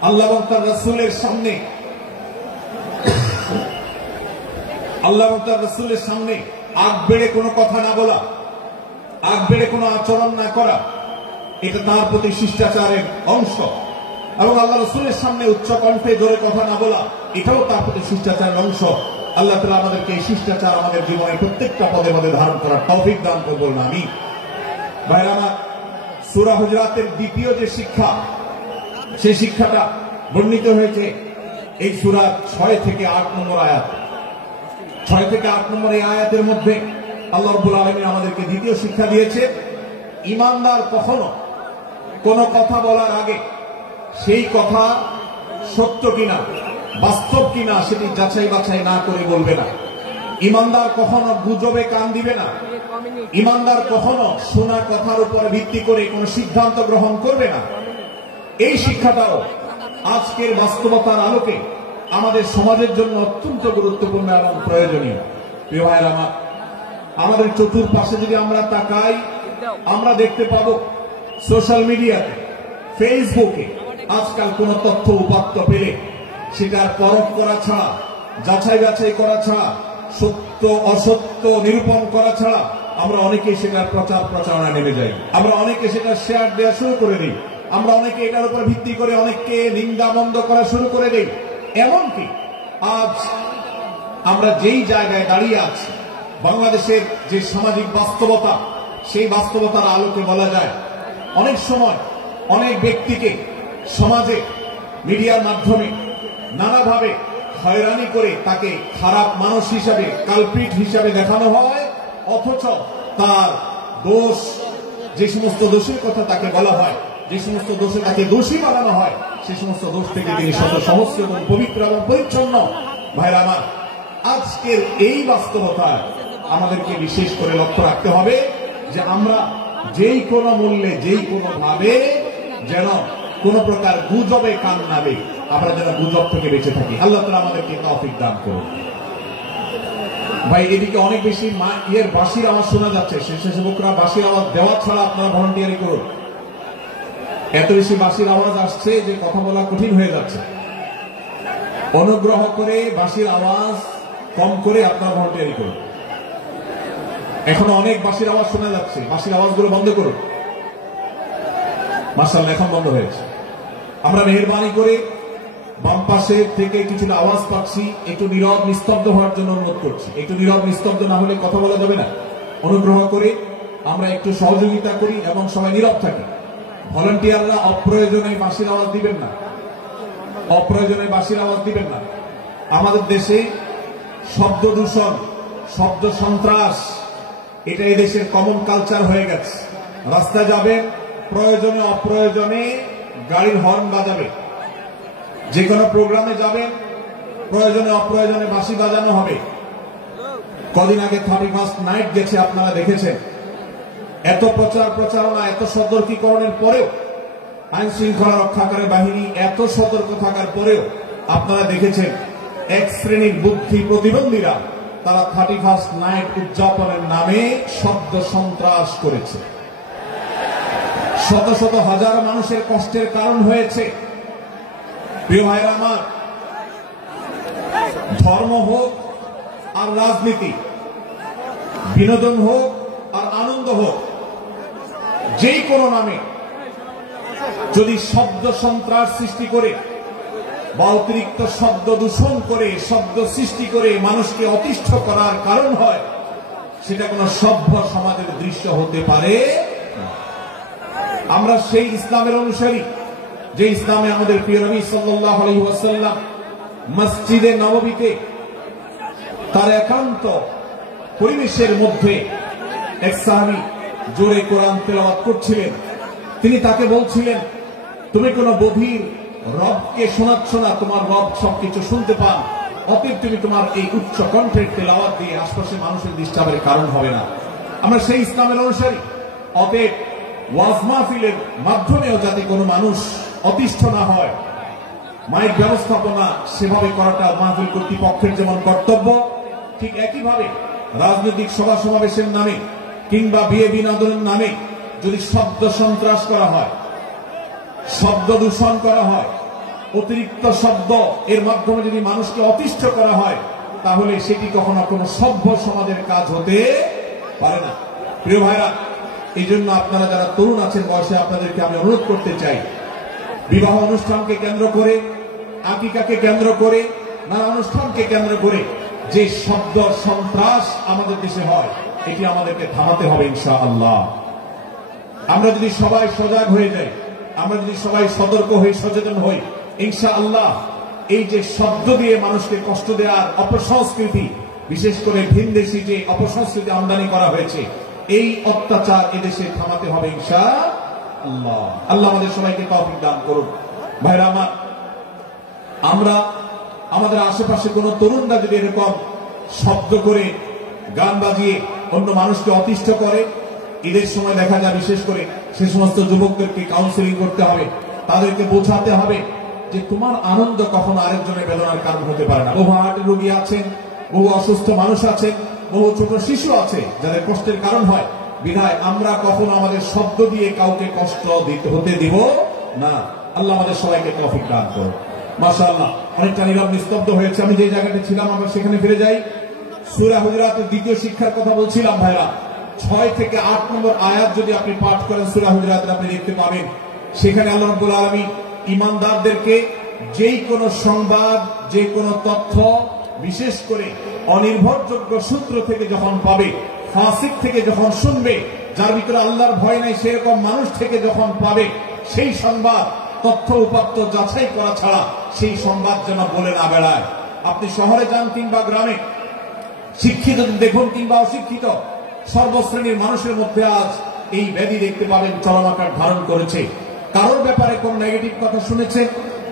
আল্লাহ এবং তার রাসূলের সামনে, আল্লাহ এবং তার রাসূলের সামনে আগ বেড়ে কোনো কথা না বলা, আগ বেড়ে কোনো আচরণ না করা, এটা তার প্রতি শিষ্টাচারের অংশ। এবং আল্লাহ রাসূলের সামনে উচ্চ কণ্ঠে জোরে কথা না বলা, এটাও তার প্রতি শিষ্টাচারের অংশ। আল্লাহ তাআলা আমাদেরকে এই শিষ্টাচার আমাদের জীবনে প্রত্যেকটা পদে পদে ধারণ করার তৌফিক দান করুন, আমিন। ভাইরা আমার, সূরা হুজুরাতের দ্বিতীয় যে শিক্ষা, সেই শিক্ষাটা বর্ণিত হয়েছে এই সূরার 6 থেকে 8 নম্বর আয়াত। 6 থেকে 8 নম্বর এই আয়াতের মধ্যে আল্লাহ রাব্বুল আলামিন আমাদেরকে দ্বিতীয় শিক্ষা দিয়েছে, ঈমানদার কখনো কোন কথা বলার আগে সেই কথা সত্য কিনা, বাস্তব কিনা সেটি যাচাই বাছাই না করে বলবে না। ঈমানদার কখনো গুজবে কান দিবে না। ঈমানদার কখনো শোনা কথার উপর ভিত্তি করে কোনো সিদ্ধান্ত গ্রহণ করবে না। এই শিক্ষাটাও আজকের বাস্তবতার আলোকে আমাদের সমাজের জন্য অত্যন্ত গুরুত্বপূর্ণ এবং প্রয়োজনীয়। প্রিয় ভাইরা আমার, আমাদের চতুর্পাশে যদি আমরা তাকাই, আমরা দেখতে পাবো সোশ্যাল মিডিয়াতে, ফেসবুকে আজকাল কোন তথ্য উপাত্ত পেলে সেটার পরখ করা ছাড়া, যাচাই বাছাই করা ছাড়া, সত্য অসত্য নিরূপণ করা ছাড়া আমরা অনেকে সেটার প্রচার প্রচারণা নেমে যাই। আমরা অনেকে সেটা শেয়ার দেওয়া শুরু করে দিই। আমরা অনেকে এটার উপর ভিত্তি করে অনেককে নিন্দা বন্ধ করা শুরু করে দিই। এমনকি আজ আমরা যেই জায়গায় দাঁড়িয়ে আছি, বাংলাদেশের যে সামাজিক বাস্তবতা, সেই বাস্তবতার আলোকে বলা যায় অনেক সময় অনেক ব্যক্তিকে সমাজে মিডিয়ার মাধ্যমে নানাভাবে হয়রানি করে তাকে খারাপ মানুষ হিসাবে, কালপিট হিসাবে দেখানো হয়, অথচ তার দোষ, যে সমস্ত দোষের কথা তাকে বলা হয়, যে সমস্ত দোষে তাকে দোষী বানানো হয়, সে সমস্ত দোষ থেকে তিনি শত সহস্র এবং পবিত্র এবং পরিচ্ছন্ন। ভাইরা আমার, আজকের এই বাস্তবতা আমাদেরকে বিশেষ করে লক্ষ্য রাখতে হবে যে আমরা যেই কোনো মূল্যে, যেই কোনো ভাবে যেন কোন প্রকার গুজবে কান না দেই, আমরা যেন গুজব থেকে বেঁচে থাকি। আল্লাহ তাআলা আমাদেরকে তৌফিক দান করুন। ভাই, এদিকে অনেক বেশি বাঁশির আওয়াজ শোনা যাচ্ছে। স্বেচ্ছাসেবকরা বাঁশির আওয়াজ দেওয়া ছাড়া আপনারা ভলান্টিয়ারি করুন। এত বেশি বাঁশির আওয়াজ আসছে যে কথা বলা কঠিন হয়ে যাচ্ছে। অনুগ্রহ করে বাঁশির আওয়াজ কম করে আপনারা ভলান্টিয়ারি করুন। এখনো অনেক বাঁশির আওয়াজ শোনা যাচ্ছে, বাঁশির আওয়াজগুলো বন্ধ করুন। মাশাআল্লাহ, এখন বন্ধ হয়েছে। আমরা মেহেরবানি করে বাম পাশে থেকে কিছুটা আওয়াজ পাচ্ছি, একটু নীরব নিস্তব্ধ হওয়ার জন্য অনুরোধ করছি। একটু নীরব নিস্তব্ধ না হলে কথা বলা যাবে না। অনুগ্রহ করে আমরা একটু সহযোগিতা করি এবং সবাই নীরব থাকি। ভলান্টিয়াররা অপ্রয়োজনে বাঁশির আওয়াজ দিবেন না, অপ্রয়োজনে বাঁশির আওয়াজ দিবেন না। আমাদের দেশে শব্দ দূষণ, শব্দ সন্ত্রাস, এটা এই দেশের কমন কালচার হয়ে গেছে। রাস্তায় যাবেন, প্রয়োজনে অপ্রয়োজনে গাড়ির হর্ন বাজাবে, যে কোনো প্রোগ্রামে যাবেন প্রয়োজনে অপ্রয়োজনে বাঁশি বাজানো হবে। কদিন আগে 31st নাইট গেছে, আপনারা দেখেছেন। এত প্রচারণা, এত সতর্কীকরণের পরেও, আইন শৃঙ্খলা রক্ষাকারী বাহিনী এত সতর্ক থাকার পরেও আপনারা দেখেছেন এক শ্রেণীর বুদ্ধি প্রতিবন্ধীরা তারা 31st নাইট উদযাপনের নামে শব্দ সন্ত্রাস করেছে। শত শত হাজার মানুষের কষ্টের কারণ হয়েছে। প্রিয় ভাইরা আমার, ধর্ম হোক আর রাজনীতি, বিনোদন হোক আর আনন্দ হোক, যেই কোনো নামে যদি শব্দ সন্ত্রাস সৃষ্টি করে বা অতিরিক্ত শব্দ দূষণ করে, শব্দ সৃষ্টি করে মানুষকে অতিষ্ঠ করার কারণ হয়, সেটা কোন সভ্য সমাজের দৃশ্য হতে পারে না। আমরা সেই ইসলামের অনুসারী যে ইসলামে আমাদের প্রিয় নবী সাল্লাল্লাহু আলাইহি ওয়াসাল্লাম মসজিদে নববীতে তার একান্ত পরিবেশের মধ্যে এক সাহাবী জোরে কোরআন তেলাওয়াত করছিলেন। তিনি তাকে বলছিলেন, তুমি কোন বধির রবকে শোনাচ্ছ না, তোমার রব সবকিছু শুনতে পান, অতএব তুমি তোমার এই উচ্চ কণ্ঠের তেলাওয়াত দিয়ে আশপাশের মানুষের ডিস্টার্বের কারণ হবে না। আমরা সেই ইসলামের অনুসারী, অতএব ওয়াজ মাহফিলের মাধ্যমেও যাতে কোনো মানুষ অতিষ্ঠ না হয়, মাইক ব্যবস্থাপনা সেভাবে করাটা মাহফিল কর্তৃপক্ষের যেমন কর্তব্য, ঠিক একইভাবে রাজনৈতিক সভা সমাবেশের নামে কিংবা বিয়ে বিনোদনের নামে যদি শব্দ সন্ত্রাস করা হয়, শব্দ দূষণ করা হয়, অতিরিক্ত শব্দ এর মাধ্যমে যদি মানুষকে অতিষ্ঠ করা হয়, তাহলে সেটি কখনো কোনো সভ্য সমাজের কাজ হতে পারে না। প্রিয় ভাইরা, এই জন্য আপনারা যারা তরুণ আছেন বয়সে, আপনাদেরকে আমি অনুরোধ করতে চাই, বিবাহ অনুষ্ঠানকে কেন্দ্র করে, আকিকাকে কেন্দ্র করে, নানা অনুষ্ঠানকে কেন্দ্র করে যে শব্দ সন্ত্রাস আমাদের দেশে হয়, এটি আমাদেরকে থামাতে হবে ইনশাআল্লাহ। আমরা যদি সবাই সজাগ হয়ে যাই, আমরা যদি সবাই সতর্ক হই, সচেতন হই, ইনশাআল্লাহ এই যে শব্দ দিয়ে মানুষকে কষ্ট দেওয়ার অপসংস্কৃতি, বিশেষ করে ভিনদেশী যে অপসংস্কৃতি আমদানি করা হয়েছে, এই অত্যাচার এদেশে থামাতে হবে ইনশাআল্লাহ। আল্লাহ আমাদের সবাইকে তৌফিক দান করুন। ভাইরা আমার, আমরা আমাদের আশেপাশে কোন তরুণরা যদি এরকম শব্দ করে, গান বাজিয়ে অন্য মানুষকে অতিষ্ঠ করে, ঈদের সময় দেখা যায় বিশেষ করে সে সমস্ত যুবকদেরকে কাউন্সিলিং করতে হবে, তাদেরকে বোঝাতে হবে যে তোমার আনন্দ কখনো আরেকজনের বেদনার কারণ হতে পারে না। বহু হার্টের রোগী আছেন, বহু অসুস্থ মানুষ আছেন, বহু ছোট শিশু আছে যাদের কষ্টের কারণ হয়। বিধায় আমরা কখনো আমাদের শব্দ দিয়ে কাউকে কষ্ট হতে দিব না। আল্লাহ আমাদের সবাইকে তৌফিক দান করুন। মাশাআল্লাহ, অনেকটা নীরব নিস্তব্ধ হয়েছে। আমি যে জায়গাতে ছিলাম আমরা সেখানে ফিরে যাই। সূরা হুজুরাতের দ্বিতীয় শিক্ষার কথা বলছিলাম ভাইরা। 6 থেকে 8 নম্বর আয়াত যদি আপনি পাঠ করেন সূরা হুজুরাতের, আপনি দেখতে পাবেন সেখানে আল্লাহ রাব্বুল আলামিন ঈমানদারদেরকে যেই কোনো সংবাদ, যে কোনো তথ্য, বিশেষ করে অনির্ভরযোগ্য সূত্র থেকে যখন পাবে, ফাসিক থেকে যখন শুনবে, যার ভিতরে আল্লাহর ভয় নাই সেরকম মানুষ থেকে যখন পাবে, সেই সংবাদ তথ্য উপাত্ত যাচাই করা ছাড়া সেই সংবাদ যেন বলে না বেড়ায়। আপনি শহরে যান কিংবা গ্রামে, শিক্ষিত দেখুন কিংবা অশিক্ষিত, সর্বশ্রেণীর মানুষের মধ্যে আজ এই ব্যাধি দেখতে পাবেন চরমাকার ধারণ করেছে। কারোর ব্যাপারে কোন নেগেটিভ কথা শুনেছেন,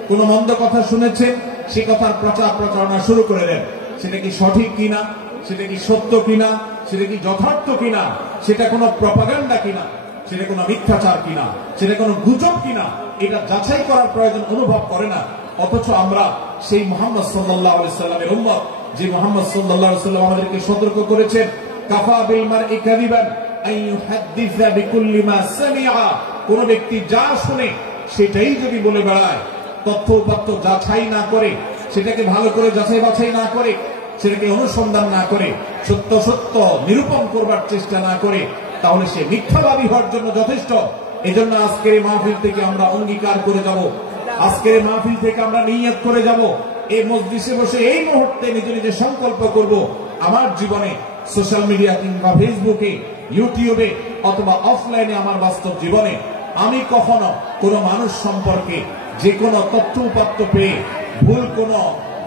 কোন মন্দ কথা শুনেছেন, সে কথার প্রচারণা শুরু করে দেন। সেটা কি সঠিক কিনা, সেটা কি সত্য কিনা, সেটা কি যথার্থ কিনা, সেটা কোনো প্রপাগান্ডা কিনা, সেটা কোনো মিথ্যাচার কিনা, সেটা কোনো গুজব কিনা, এটা যাচাই করার প্রয়োজন অনুভব করে না। অথচ আমরা সেই মুহাম্মদ সাল্লাল্লাহু আলাইহি সাল্লামের উম্মত, যে মুহাম্মদ সাল্লাল্লাহু আলাইহি সাল্লাম আমাদেরকে সতর্ক করেছেন, কাফা বিল মারই কাযিবান আন ইউহাদ্দিসা বিকুল্লি মা সামিআ, কোন ব্যক্তি যা শুনে সেটাই যদি বলে বেড়ায়, তথ্য উপাত্ত যাচাই না করে, সেটাকে ভালো করে যাচাই বাছাই না করে, সেটাকে অনুসন্ধান না করে, সত্য সত্য নিরূপণ করবার চেষ্টা না করে, তাহলে সে মিথ্যাবাদী হওয়ার জন্য যথেষ্ট। এজন্য আজকের এই মাহফিল থেকে আমরা অঙ্গীকার করে যাব, আজকের এই মাহফিল থেকে আমরা নিয়ত করে যাব, এই মজলিসে বসে এই মুহূর্তে নিজে নিজে সংকল্প করব, আমার জীবনে সোশ্যাল মিডিয়া কিংবা ফেসবুকে, ইউটিউবে অথবা অফলাইনে, আমার বাস্তব জীবনে আমি কখনো কোনো মানুষ সম্পর্কে যে কোনো তথ্য উপাত্ত পেয়ে ভুল কোনো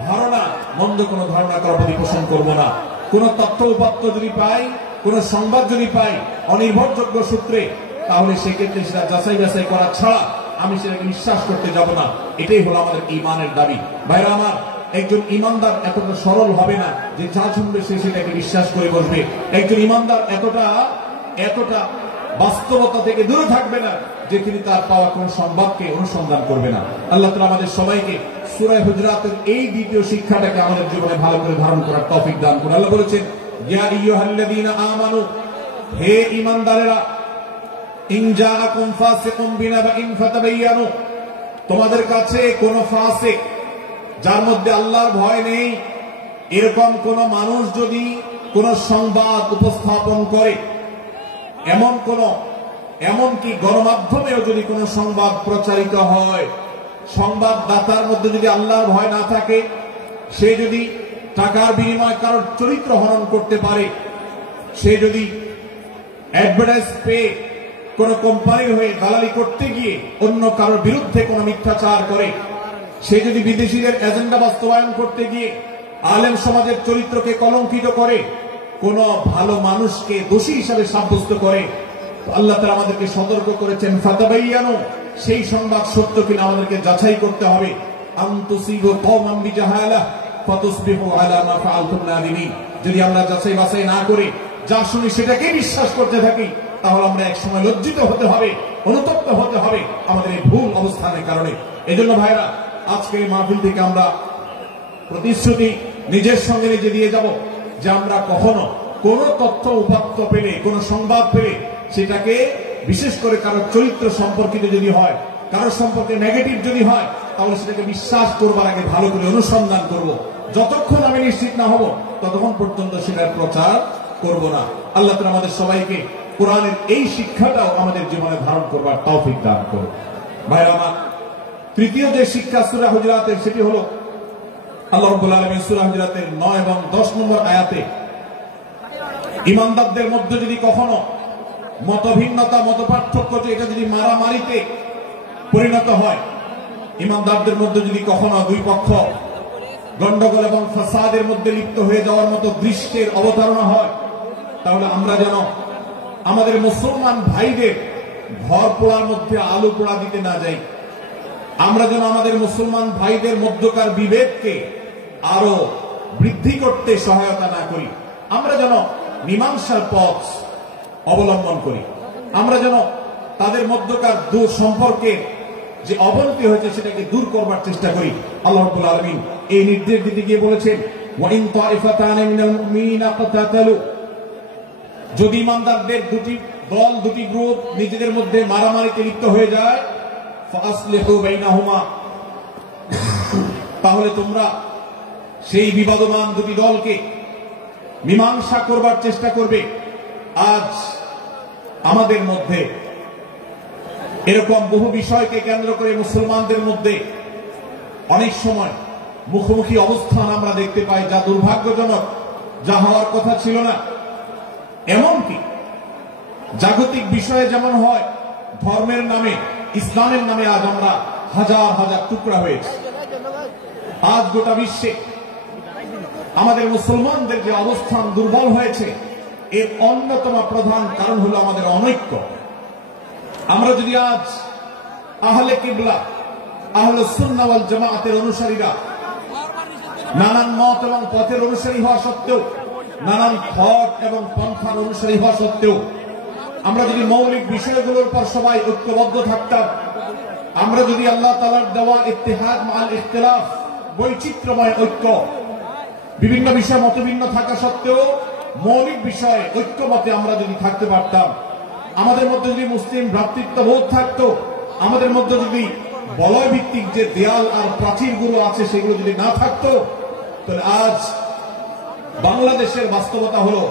ধারণা, মন্দ কোনো ধারণা করার প্রতি পোষণ করবো না। কোনো তথ্য উপাত্ত যদি পাই, কোনো সংবাদ যদি পাই অনির্ভরযোগ্য সূত্রে, তাহলে সেক্ষেত্রে সেটা যাচাই বাছাই করা ছাড়া আমি সেটাকে বিশ্বাস করতে যাব না। এটাই হলো আমাদের ঈমানের দাবি। ভাইরা আমার, একজন ঈমানদার এতটা সরল হবে না যে যা শুনবে সে সেটাকে বিশ্বাস করে বসবে। একজন ঈমানদার এতটা বাস্তবতা থেকে দূরে থাকবে না যে তিনি তার পাওয়া কোন সংবাদকে অনুসন্ধান করবে না। আল্লাহ তাআলা আমাদের সবাইকে সূরা হুজুরাতের এই দ্বিতীয় শিক্ষাটাকে আমাদের জীবনে ভালো করে ধারণ করার তৌফিক দান করুন। আল্লাহ বলেছেন, ইয়া আইয়ুহাল্লাযীনা আমানু, হে ঈমানদারেরা, ইন জাআকুম ফাসিকুম বিনাবাইন ফাতাবায়ানু, তোমাদের কাছে কোন ফাসিক, যার মধ্যে আল্লাহর ভয় নেই, এরকম কোন মানুষ যদি কোন সংবাদ উপস্থাপন করে, এমনকি গণমাধ্যমেও যদি কোন সংবাদ প্রচারিত হয়, সংবাদদাতার মধ্যে যদি আল্লাহর ভয় না থাকে, সে যদি টাকার বিনিময়ে কারোর চরিত্র হনন করতে পারে, সে যদি অ্যাডভার্টাইজ পেয়ে কোন কোম্পানির হয়ে দালালি করতে গিয়ে অন্য কারোর বিরুদ্ধে কোন মিথ্যাচার করে, সে যদি বিদেশিদের এজেন্ডা বাস্তবায়ন করতে গিয়ে আলেম সমাজের চরিত্রকে কলঙ্কিত করে, কোন ভালো মানুষকে দোষী হিসাবে সাব্যস্ত করে, আল্লাহ তাআলা আমাদেরকে সতর্ক করেছেন, ফাতাবায়ানু, সেই সংবাদ সত্য কিনা আমাদেরকে যাচাই করতে হবে। আনতুসিবু কওমান বিজাহালাহ ফাতুসবিহু আলা মা ফাআলতুম নাদিমিন। যদি আমরা যাচাই বাছাই না করে যা শুনি সেটাকে বিশ্বাস করতে থাকি, তাহলে আমরা একসময় লজ্জিত হতে হবে, অনুতপ্ত হতে হবে আমাদের এই ভুল অবস্থানের কারণে। এজন্য ভাইরা, আজকে এই মাহফিল থেকে আমরা প্রতিশ্রুতি নিজের সঙ্গে নিজে দিয়ে যাব যে আমরা কখনো কোন তথ্য উপাত্ত পেলে, কোন সংবাদ পেলে, সেটাকে বিশেষ করে কারো চরিত্র সম্পর্কিত যদি হয়, কারো সম্পর্কে নেগেটিভ যদি হয়, তাহলে সেটাকে বিশ্বাস করবার আগে ভালো করে অনুসন্ধান করব। যতক্ষণ আমি নিশ্চিত না হব ততক্ষণ পর্যন্ত সেটার প্রচার করব না। আল্লাহ তাআলা আমাদের সবাইকে কোরআনের এই শিক্ষাটাও আমাদের জীবনে ধারণ করবার তৌফিক দান করুন। ভাইরা আমার, তৃতীয় যে শিক্ষা সূরা হুজুরাতের, সেটি হলো আল্লাহ রাব্বুল আলামিন সূরা হুজুরাতের 9 এবং 10 নম্বর আয়াতে ঈমানদারদের মধ্যে যদি কখনো মতভিন্নতা, মতপার্থক্য, এটা যদি মারামারিতে পরিণত হয়, ঈমানদারদের মধ্যে যদি কখনো দুই পক্ষ গন্ডগোল এবং ফাসাদের মধ্যে লিপ্ত হয়ে যাওয়ার মতো দৃশ্যের অবতারণা হয়, তাহলে আমরা যেন আমাদের মুসলমান ভাইদের ঘর পোড়ার মধ্যে আলু পোড়া দিতে না যাই। আমরা যেন আমাদের মুসলমান ভাইদের মধ্যকার বিভেদকে আরো বৃদ্ধি করতে সহায়তা না করি। আমরা যেন মীমাংসার পথ অবলম্বন করি। আমরা যেন তাদের মধ্যকার সম্পর্কের যে অবনতি হয়েছে সেটাকে দূর করবার চেষ্টা করি। আল্লাহ রাব্বুল আলামিন এই নির্দেশ দিতে গিয়ে বলেছেন, ওয়া ইন তাইফাতান মিনাল মুমিনিনা ইকতাতালু, যদি ঈমানদারদের দুটি দল, দুটি গ্রুপ নিজেদের মধ্যে মারামারিতে লিপ্ত হয়ে যায়, ফাসলিহু বাইনাহুমা, তাহলে তোমরা সেই বিবাদমান দুটি দলকে মীমাংসা করবার চেষ্টা করবে। আজ আমাদের মধ্যে এরকম বহু বিষয়কে কেন্দ্র করে মুসলমানদের মধ্যে অনেক সময় মুখোমুখি অবস্থান আমরা দেখতে পাই, যা দুর্ভাগ্যজনক, যা হওয়ার কথা ছিল না। এমনকি জাগতিক বিষয়ে যেমন হয়, ধর্মের নামে, ইসলামের নামে আজ আমরা হাজার হাজার টুকরা হয়েছি। আজ গোটা বিশ্বে আমাদের মুসলমানদের যে অবস্থান দুর্বল হয়েছে, এর অন্যতম প্রধান কারণ হলো আমাদের অনৈক্য। আমরা যদি আজ আহলে কিবলা, আহলে সুন্নাহ ওয়াল জামাআতের অনুসারীরা নানান মত এবং পথের অনুসারী হওয়া সত্ত্বেও, নানান পথ এবং পন্থার অনুসারী হওয়া সত্ত্বেও, আমরা যদি মৌলিক বিষয়গুলোর পর সবাই ঐক্যবদ্ধ থাকতাম, আমরা যদি আল্লাহ তাআলার দেওয়া ইত্তিহাদ মাল ইখতিলাফ, বৈচিত্র্যময় ঐক্য, বিভিন্ন বিষয় মতভিন্ন থাকা সত্ত্বেও মৌলিক বিষয়ে ঐক্যমতে আমরা যদি থাকতে পারতাম, আমাদের মধ্যে যদি মুসলিম ভ্রাতৃত্ববোধ থাকতো, আমাদের মধ্যে যদি বলয় ভিত্তিক যে দেয়াল আর প্রাচীরগুলো আছে সেগুলো যদি না থাকতো, তাহলে আজ বাংলাদেশের বাস্তবতা হলো,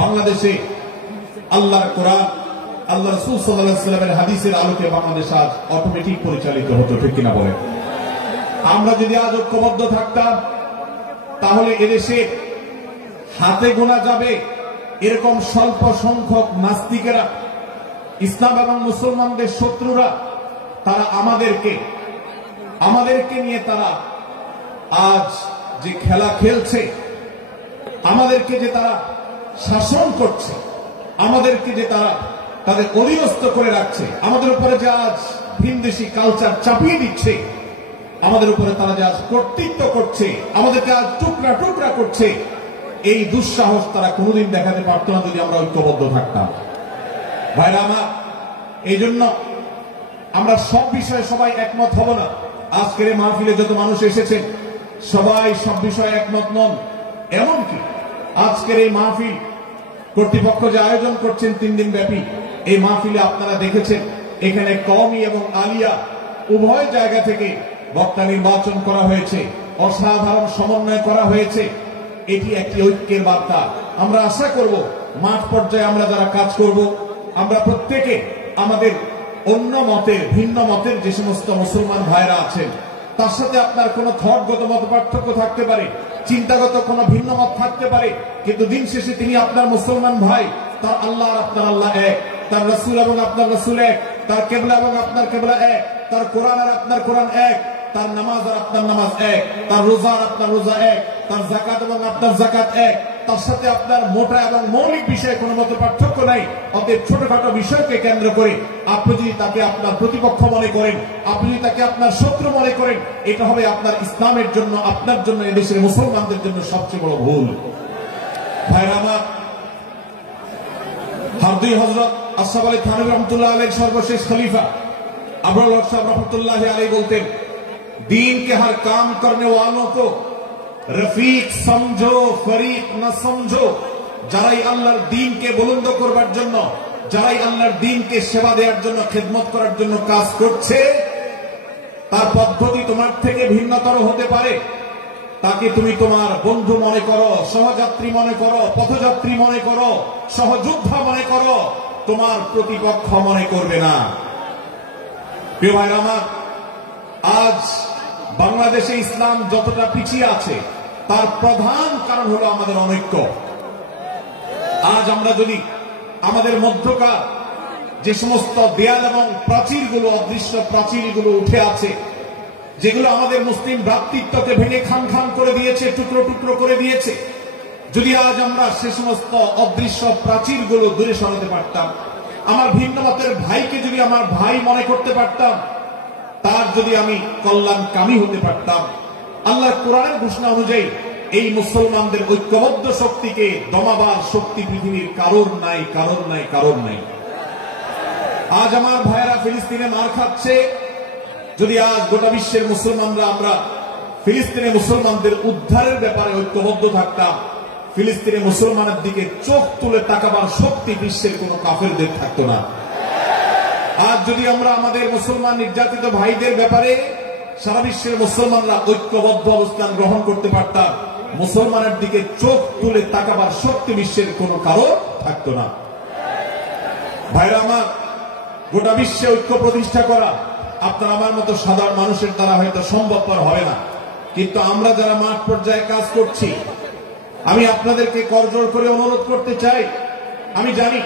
বাংলাদেশে আল্লাহর কোরআন, আল্লাহ রাসূল সাল্লাল্লাহু আলাইহি ওয়াসাল্লামের হাদিসের আলোকে বাংলাদেশ আজ অটোমেটিক পরিচালিত হতো, ঠিক কিনা বলেন? আমরা যদি আজ ঐক্যবদ্ধ থাকতাম, তাহলে এদেশে হাতে গোনা যাবে এরকম স্বল্প সংখ্যক নাস্তিকেরা ইসলাম এবং মুসলমানদের শত্রুরা তারা আমাদেরকে নিয়ে তারা আজ যে খেলা খেলছে, আমাদেরকে যে তারা শাসন করছে, আমাদেরকে যে তারা তাদের অধীনস্থ করে রাখছে, আমাদের উপরে যে আজ ভিনদেশি কালচার চাপিয়ে দিচ্ছে, আমাদের উপরে তারা যে আজ কর্তৃত্ব করছে, আমাদেরকে আজ টুকরা টুকরা করছে, এই দুঃসাহস তারা কোনোদিন দেখাতে পারত না যদি আমরা ঐক্যবদ্ধ থাকতাম। ভাইরা আমার, এই জন্য আমরা সব বিষয়ে সবাই একমত হব না। আজকের এই মাহফিলে যত মানুষ এসেছেন সবাই সব বিষয়ে একমত নন। এমনকি আজকের এই মাহফিল কর্তৃপক্ষ যে আয়োজন করছেন 3 দিন ব্যাপী, এই মাহফিলে আপনারা দেখেছেন এখানে কওমি এবং আলিয়া উভয় জায়গা থেকে বক্তা নির্বাচন করা হয়েছে, অসাধারণ সমন্বয় করা হয়েছে। এটি একটি ঐক্যের বার্তা। আমরা আশা করব মাঠ পর্যায়ে আমরা যারা কাজ করব, আমরা প্রত্যেকে আমাদের অন্য মতের, ভিন্ন মতের যে সমস্ত মুসলমান ভাইরা আছেন, তার সাথে আপনার কোনো থটগত মত পার্থক্য থাকতে পারে, চিন্তাগত কোনো ভিন্ন মত থাকতে পারে, কিন্তু দিন শেষে তিনি আপনার মুসলমান ভাই। তার আল্লাহ আর আপনার আল্লাহ এক, তার রাসূল এবং আপনার রাসূল এক, তার কিবলা এবং আপনার কিবলা এক, তার কোরআন আর আপনার কোরআন এক, তার নামাজ আর আপনার নামাজ এক, তার রোজা আর আপনার রোজা এক, তার যাকাত এবং আপনার যাকাত এক, তার সাথে আপনার মোটা এবং মৌলিক বিষয়ে কোনো মত পার্থক্য নাই। অতএব ছোটখাটো বিষয়কে কেন্দ্র করে আপনি যদি তাকে আপনার প্রতিপক্ষ মনে করেন, আপনি যদি তাকে আপনার শত্রু মনে করেন, এটা হবে আপনার ইসলামের জন্য, আপনার জন্য, এদেশের মুসলমানদের জন্য সবচেয়ে বড় ভুল। ভাইরা আমার, হারদুই হযরত আশরাফ আলী থানভী রহমাতুল্লাহ আলাইহির সর্বশেষ খলিফা আবুল হক সাহেব রহমাতুল্লাহ আলাইহি বলতেন, दीन के हर काम करने वालों को रफीक समझो, फरीक न समझो। যারাই আল্লাহর দ্বীনকে বুলন্দ করবার জন্য, যারাই আল্লাহর দ্বীনকে সেবা দেওয়ার জন্য, খেদমত করার জন্য কাজ করছে, তার পদ্ধতি তোমার থেকে ভিন্নতর হতে পারে। তাকে তুমি তোমার বন্ধু মনে করো, সহযাত্রী মনে করো, পথযাত্রী মনে করো, সহযোদ্ধা মনে করো, তোমার প্রতিপক্ষ মনে করবে না। প্রিয় ভাইরা আমার, আজ বাংলাদেশে ইসলাম যতটা পিছিয়ে আছে তার প্রধান কারণ হলো আমাদের অনৈক্য। আজ আমরা যদি আমাদের মধ্যকার যে সমস্ত দেয়াল এবং প্রাচীরগুলো, অদৃশ্য প্রাচীরগুলো উঠে আছে, যেগুলো আমাদের মুসলিম ভ্রাতৃত্বকে ভেঙে খান খান করে দিয়েছে, টুকরো টুকরো করে দিয়েছে, যদি আজ আমরা সে সমস্ত অদৃশ্য প্রাচীরগুলো দূরে সরাতে পারতাম, আমার ভিন্ন মতের ভাইকে যদি আমার ভাই মনে করতে পারতাম, তার যদি আমি কল্যাণকামী হতে পারতাম, আল্লাহর কোরআনের ঘোষণা অনুযায়ী এই মুসলমানদের ঐক্যবদ্ধ শক্তিকে দমাবার শক্তি পৃথিবীর কারোর নাই, কারোর নাই, কারোর নাই। আজ আমার ভাইয়েরা ফিলিস্তিনে মার খাচ্ছে, যদি আজ গোটা বিশ্বের মুসলমানরা আমরা ফিলিস্তিনে মুসলমানদের উদ্ধারের ব্যাপারে ঐক্যবদ্ধ থাকতাম, ফিলিস্তিনে মুসলমানের দিকে চোখ তুলে তাকাবার শক্তি বিশ্বের কোন কাফেরদের থাকতো না। আজ যদি আমরা আমাদের মুসলমান নির্যাতিত ভাইদের ব্যাপারে সারা বিশ্বের মুসলমানরা ঐক্যবদ্ধ অবস্থান গ্রহণ করতে পারতাম, মুসলমানের দিকে চোখ তুলে তাকাবার শক্তি বিশ্বের কোন কারো থাকতো না। ভাইরা আমার, গোটা বিশ্বে ঐক্য প্রতিষ্ঠা করা আপনার আমার মতো সাধারণ মানুষের দ্বারা হয়তো সম্ভবপর হবে না, কিন্তু আমরা যারা মাঠ পর্যায়ে কাজ করছি, আমি আপনাদেরকে করজোড় করে অনুরোধ করতে চাই। আমি জানি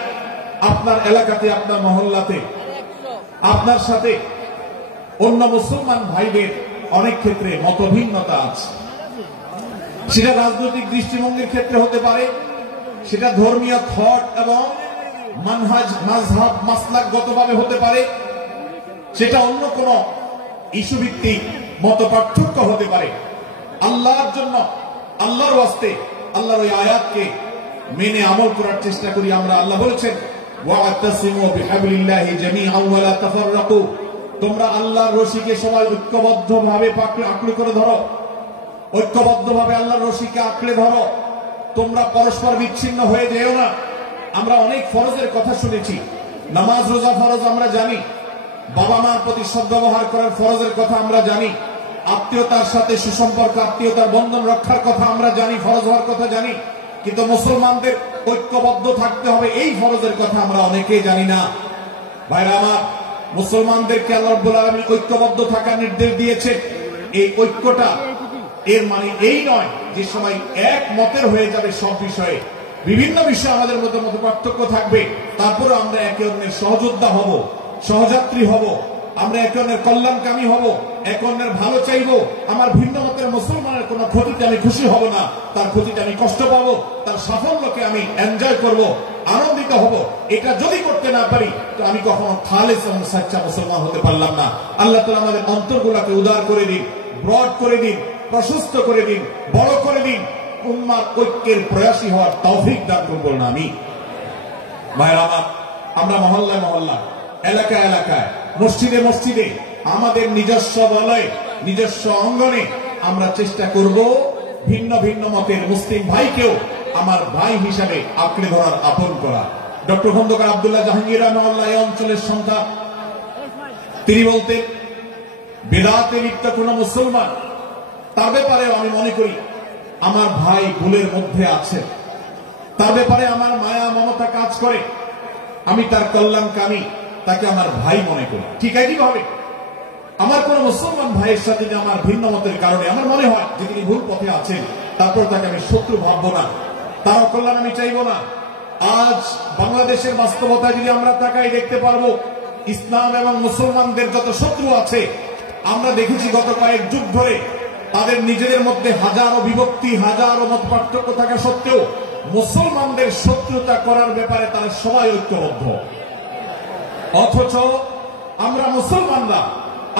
আপনার এলাকাতে, আপনার মহল্লাতে আপনার সাথে অন্য মুসলমান ভাইদের অনেক ক্ষেত্রে মতভিন্নতা আছে। সেটা রাজনৈতিক দৃষ্টিভঙ্গির ক্ষেত্রে হতে পারে, সেটা ধর্মীয় থট এবং মানহাজ, মাযহাব, মাসলাকগতভাবে হতে পারে, সেটা অন্য কোন ইস্যু ভিত্তিক মত পার্থক্য হতে পারে। আল্লাহর জন্য, আল্লাহর ওয়াস্তে, আল্লাহর ওই আয়াতকে মেনে আমল করার চেষ্টা করি আমরা। আল্লাহ বলেছেন, ওয়া'তাসিমু বিহাবলিল্লাহি জামিআন ওয়া লা তাফাররাকু, তোমরা আল্লাহর রশিকে সবাই ঐক্যবদ্ধভাবে আঁকড়ে করে ধরো, ঐক্যবদ্ধভাবে আল্লাহর রশিকে আঁকড়ে ধরো, তোমরা পরস্পর বিচ্ছিন্ন হয়ে যেও না। আমরা অনেক ফরজের কথা শুনেছি, নামাজ রোজা ফরজ আমরা জানি, বাবা মার প্রতি সদ্ব্যবহার করার ফরজের কথা আমরা জানি, আত্মীয়তার সাথে সুসম্পর্ক, আত্মীয়তার বন্ধন রক্ষার কথা আমরা জানি, ফরজ হওয়ার কথা জানি, কিন্তু মুসলমানদের ঐক্যবদ্ধ থাকতে হবে এই ফরজের কথা আমরা অনেকেই জানি না। ভাইরা আমার, মুসলমানদেরকে আল্লাহ রাব্বুল আলামিন ঐক্যবদ্ধ থাকার নির্দেশ দিয়েছেন। এই ঐক্যটা, এর মানে এই নয় যে সবাই এক মতের হয়ে যাবে সব বিষয়ে। বিভিন্ন বিষয়ে আমাদের মধ্যে মত পার্থক্য থাকবে, তারপরে আমরা একে অন্যের সহযোদ্ধা হব, সহযাত্রী হব, আমরা একে অন্যের কল্যাণকামী হব, একে অন্যের ভালো চাইব। আমার ভিন্ন মতের মুসলমানের কোনো ক্ষতিতে আমি খুশি হব না, তার ক্ষতিতে আমি কষ্ট পাবো, তার সাফল্যকে আমি এনজয় করব, আনন্দিত হব। এটা যদি করতে না পারি তো আমি কখনো খালেস এবং সাচ্চা মুসলমান হতে পারলাম না। আল্লাহ তাআলা আমাদের অন্তরগুলোকে উদার করে দিন, ব্রড করে দিন, প্রশস্ত করে দিন, বড় করে দিন, উম্মার ঐক্যের প্রয়াসী হওয়ার তৌফিক দান করুন। আমি ভাইরা আমার, আমরা মহল্লায় মহল্লা, এলাকায় এলাকায়, মসজিদে মসজিদে, আমাদের নিজস্ব বলয়ে, নিজস্ব অঙ্গনে আমরা চেষ্টা করব ভিন্ন ভিন্ন মতের মুসলিম ভাইকেও আমার ভাই হিসাবে আঁকড়ে ধরার, আপন করা। ডক্টর খন্দকার আব্দুল্লাহ জাহাঙ্গীর রাহিমাহুল্লাহ এই অঞ্চলের সন্তান, তিনি বলতেন বেদাতে লিপ্ত কোন মুসলমান, তার ব্যাপারেও আমি মনে করি আমার ভাই ভুলের মধ্যে আছে, তার ব্যাপারে আমার মায়া মমতা কাজ করে, আমি তার কল্যাণকামী, তাকে আমার ভাই মনে করি। ঠিক একইভাবে আমার কোন মুসলমান ভাইয়ের সাথে আমার ভিন্ন মতের কারণে আমার মনে হয় যে তিনি ভুল পথে আছেন, তারপর তাকে আমি শত্রু ভাববো না, তার অকল্যাণ আমি চাইবো না। আজ বাংলাদেশের বাস্তবতায় যদি আমরা তাকাই দেখতে পারবো ইসলাম এবং মুসলমানদের যত শত্রু আছে, আমরা দেখেছি গত কয়েক যুগ ধরে তাদের নিজেদের মধ্যে হাজারো বিভক্তি, হাজারো মত পার্থক্য থাকা সত্ত্বেও মুসলমানদের শত্রুতা করার ব্যাপারে তারা সবাই ঐক্যবদ্ধ। অথচ আমরা মুসলমানরা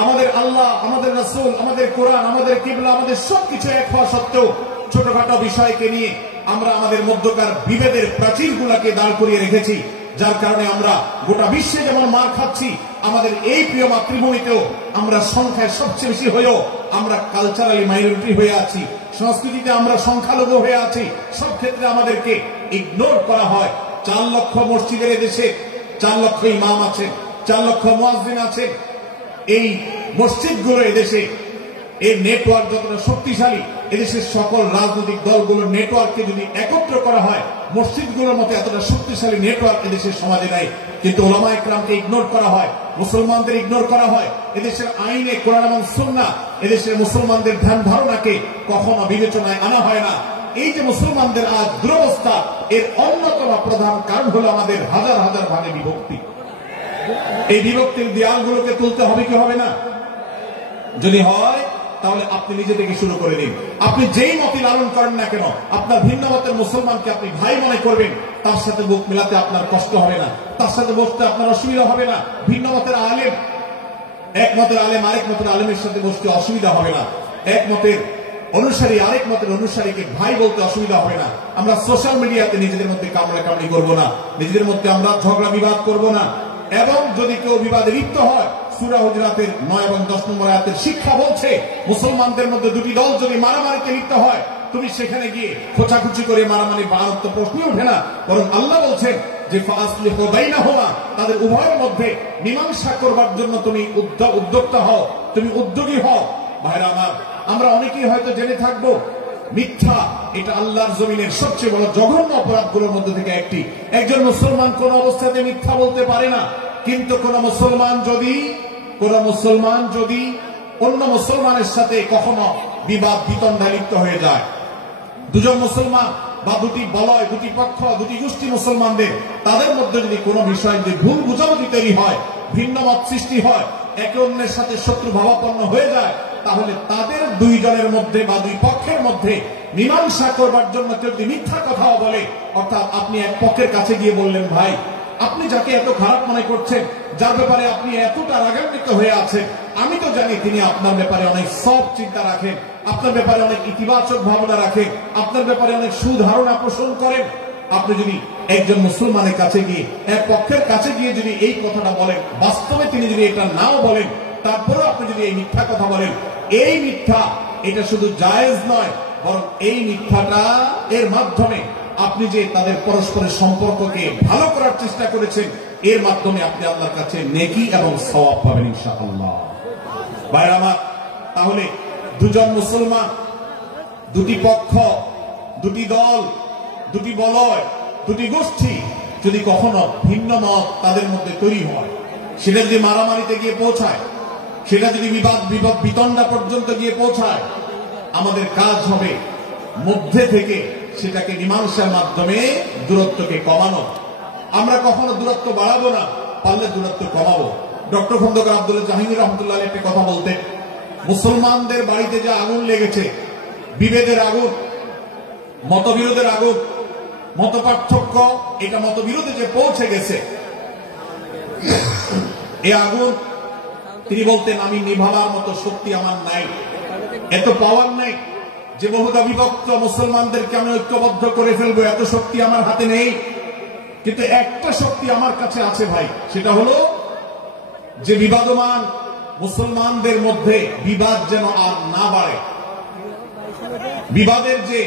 আমাদের আল্লাহ, আমাদের রাসূল, আমাদের কোরআন, আমাদের কিবলা, আমাদের সবকিছু এক হওয়া সত্ত্বেও ছোটখাটো বিষয়কে নিয়ে আমরা আমাদের মধ্যকার বিভেদের প্রাচীরগুলোকে দাঁড় করিয়ে রেখেছি, যার কারণে আমরা গোটা বিশ্বে যেমন মার খাচ্ছি, আমাদের এই প্রিয় মাতৃভূমিতেও আমরা সংখ্যায় সবচেয়ে বেশি হয়েও আমরা কালচারালি মাইনরিটি হয়ে আছি, সংস্কৃতিতে আমরা সংখ্যালঘু হয়ে আছি। সব ক্ষেত্রে আমাদেরকে ইগনোর করা হয়। 4 লক্ষ মসজিদের দেশে 4 লক্ষ ইমাম আছে, 4 লক্ষ মুয়াজ্জিন আছে। এই মসজিদগুলো এদেশে, এই নেটওয়ার্ক যতটা শক্তিশালী, এদেশের সকল রাজনৈতিক দলগুলোর নেটওয়ার্ককে যদি একত্র করা হয়, মসজিদগুলোর মতো এতটা শক্তিশালী নেটওয়ার্ক এদেশের সমাজে নাই। কিন্তু ওলামা ইকরামকে ইগনোর করা হয়, মুসলমানদের ইগনোর করা হয়। এদেশের আইনে কোরআন এবং সুন্নাহ, এদেশের মুসলমানদের ধ্যান ধারণাকে কখনো বিবেচনায় আনা হয় না। এই যে মুসলমানদের আজ দুরবস্থা, এর অন্যতম প্রধান কারণ হলো আমাদের হাজার হাজার ভাগে বিভক্তি। এই বিভক্তির দেয়ালগুলোকে তুলতে হবে কি হবে না? যদি হয় তাহলে আপনি নিজে থেকে শুরু করে দিন। আপনি যেই মতই লালন করেন না কেন, আপনার ভিন্ন মতের মুসলমানকে আপনি ভাই মনে করবেন, তার সাথে বুক মেলাতে আপনার কষ্ট হবে না, তার সাথে বসতে আপনার অসুবিধা হবে না। ভিন্ন মতের আলেম, এক মতের আলেম আরেক মতের আলেমের সাথে বসতে অসুবিধা হবে না। এক মতের অনুসারী আরেক মতের অনুসারীকে ভাই বলতে অসুবিধা হবে না। আমরা সোশ্যাল মিডিয়াতে নিজেদের মধ্যে কামড়াকামড়ি করবো না, নিজেদের মধ্যে আমরা ঝগড়া বিবাদ করবো না। এবং যদি কেউ বিবাদে লিপ্ত হয়, সূরা হুজুরাতের 9 এবং 10 নম্বর আয়াতের শিক্ষা বলছে, মুসলমানদের মধ্যে দুটি দল যদি মারামারিতে লিপ্ত হয়, তুমি সেখানে গিয়ে খোঁচাখুচি করে মারামারি বাড়ানোর তো প্রশ্নই ওঠে না। বরং আল্লাহ বলছেন যে ফাসলিহু বাইনাহুমা, তাদের উভয়ের মধ্যে মীমাংসা করবার জন্য তুমি উদ্যোক্তা হও, তুমি উদ্যোগী হও। ভাইরা আমার, আমরা অনেকেই হয়তো জেনে থাকবো মিথ্যা এটা আল্লাহর জমিনের সবচেয়ে বড় জঘন্য অপরাধগুলোর মধ্যে থেকে একটি। একজন মুসলমান কোন অবস্থাতে মিথ্যা বলতে পারে না, কিন্তু কোন মুসলমান যদি অন্য মুসলমানের সাথে কখনো বিবাদ বিতণ্ডা লিপ্ত হয়ে যায়, দুজন মুসলমান বা দুটি বলয়, দুটি পক্ষ, দুটি গোষ্ঠী মুসলমানদের, তাদের মধ্যে যদি কোনো বিষয় যদি ভুল বুঝাবুঝি তৈরি হয়, ভিন্ন মত সৃষ্টি হয়, একে অন্যের সাথে শত্রু ভাবাপন্ন হয়ে যায়, তাহলে তাদের দুইজনের মধ্যে বা দুই পক্ষের মধ্যে মীমাংসা করবার জন্য কেউ যদি মিথ্যা কথাও বলে, অর্থাৎ আপনি এক পক্ষের কাছে গিয়ে বললেন, ভাই আপনি যাকে এত খারাপ মনে করছেন, যার ব্যাপারে আপনি এতটা রাগান্বিত হয়ে আছেন, আমি তো জানি তিনি আপনার ব্যাপারে অনেক সৎ চিন্তা রাখেন, আপনার ব্যাপারে অনেক ইতিবাচক ভাবনা রাখেন, আপনার ব্যাপারে অনেক সুধারণা পোষণ করেন। আপনি যদি একজন মুসলমানের কাছে গিয়ে, এক পক্ষের কাছে গিয়ে যদি এই কথাটা বলেন, বাস্তবে তিনি যদি এটা নাও বলেন, তারপরেও আপনি যদি এই মিথ্যা কথা বলেন, এই মিথ্যা এটা শুধু জায়েজ নয়, বরং এই মিথ্যাটা এর মাধ্যমে আপনি যে তাদের পরস্পরের সম্পর্ককে ভালো করার চেষ্টা করেছেন, এর মাধ্যমে আপনি আল্লাহর কাছে নেকি এবং সওয়াব পাবেন ইনশাআল্লাহ। ভাইরা আমার, তাহলে দুজন মুসলমান, দুটি পক্ষ, দুটি দল, দুটি বলয়, দুটি গোষ্ঠী যদি কখনো ভিন্ন মত তাদের মধ্যে তৈরি হয়, সেটা যদি মারামারিতে গিয়ে পৌঁছায়, সেটা যদি বিবাদ বিতণ্ডা পর্যন্ত গিয়ে পৌঁছায়, আমাদের কাজ হবে মধ্যে থেকে সেটাকে মীমাংসার মাধ্যমে দূরত্বকে কমানো। আমরা কখনো দূরত্ব বাড়াবো না, পারলে দূরত্ব কমাবো। ডক্টর খন্দকার আব্দুল্লাহ জাহাঙ্গীর রহমতুল্লাহ একটা কথা বলতেন, মুসলমানদের বাড়িতে যে আগুন লেগেছে, বিভেদের আগুন, মতবিরোধের আগুন, মত পার্থক্য, এটা মতবিরোধে যে পৌঁছে গেছে, এই আগুন তিনি বলতেন আমি নিভাবার মতো শক্তি আমার নাই, এত পাওয়ার নাই যে বহুদা বিভক্ত মুসলমানদেরকে আমি ঐক্যবদ্ধ করে ফেলবো, এত শক্তি আমার হাতে নেই। কিন্তু একটা শক্তি আমার কাছে আছে ভাই, সেটা হলো যে বিবাদমান মুসলমানদের মধ্যে বিবাদ যেন আর না বাড়ে, বিবাদের যে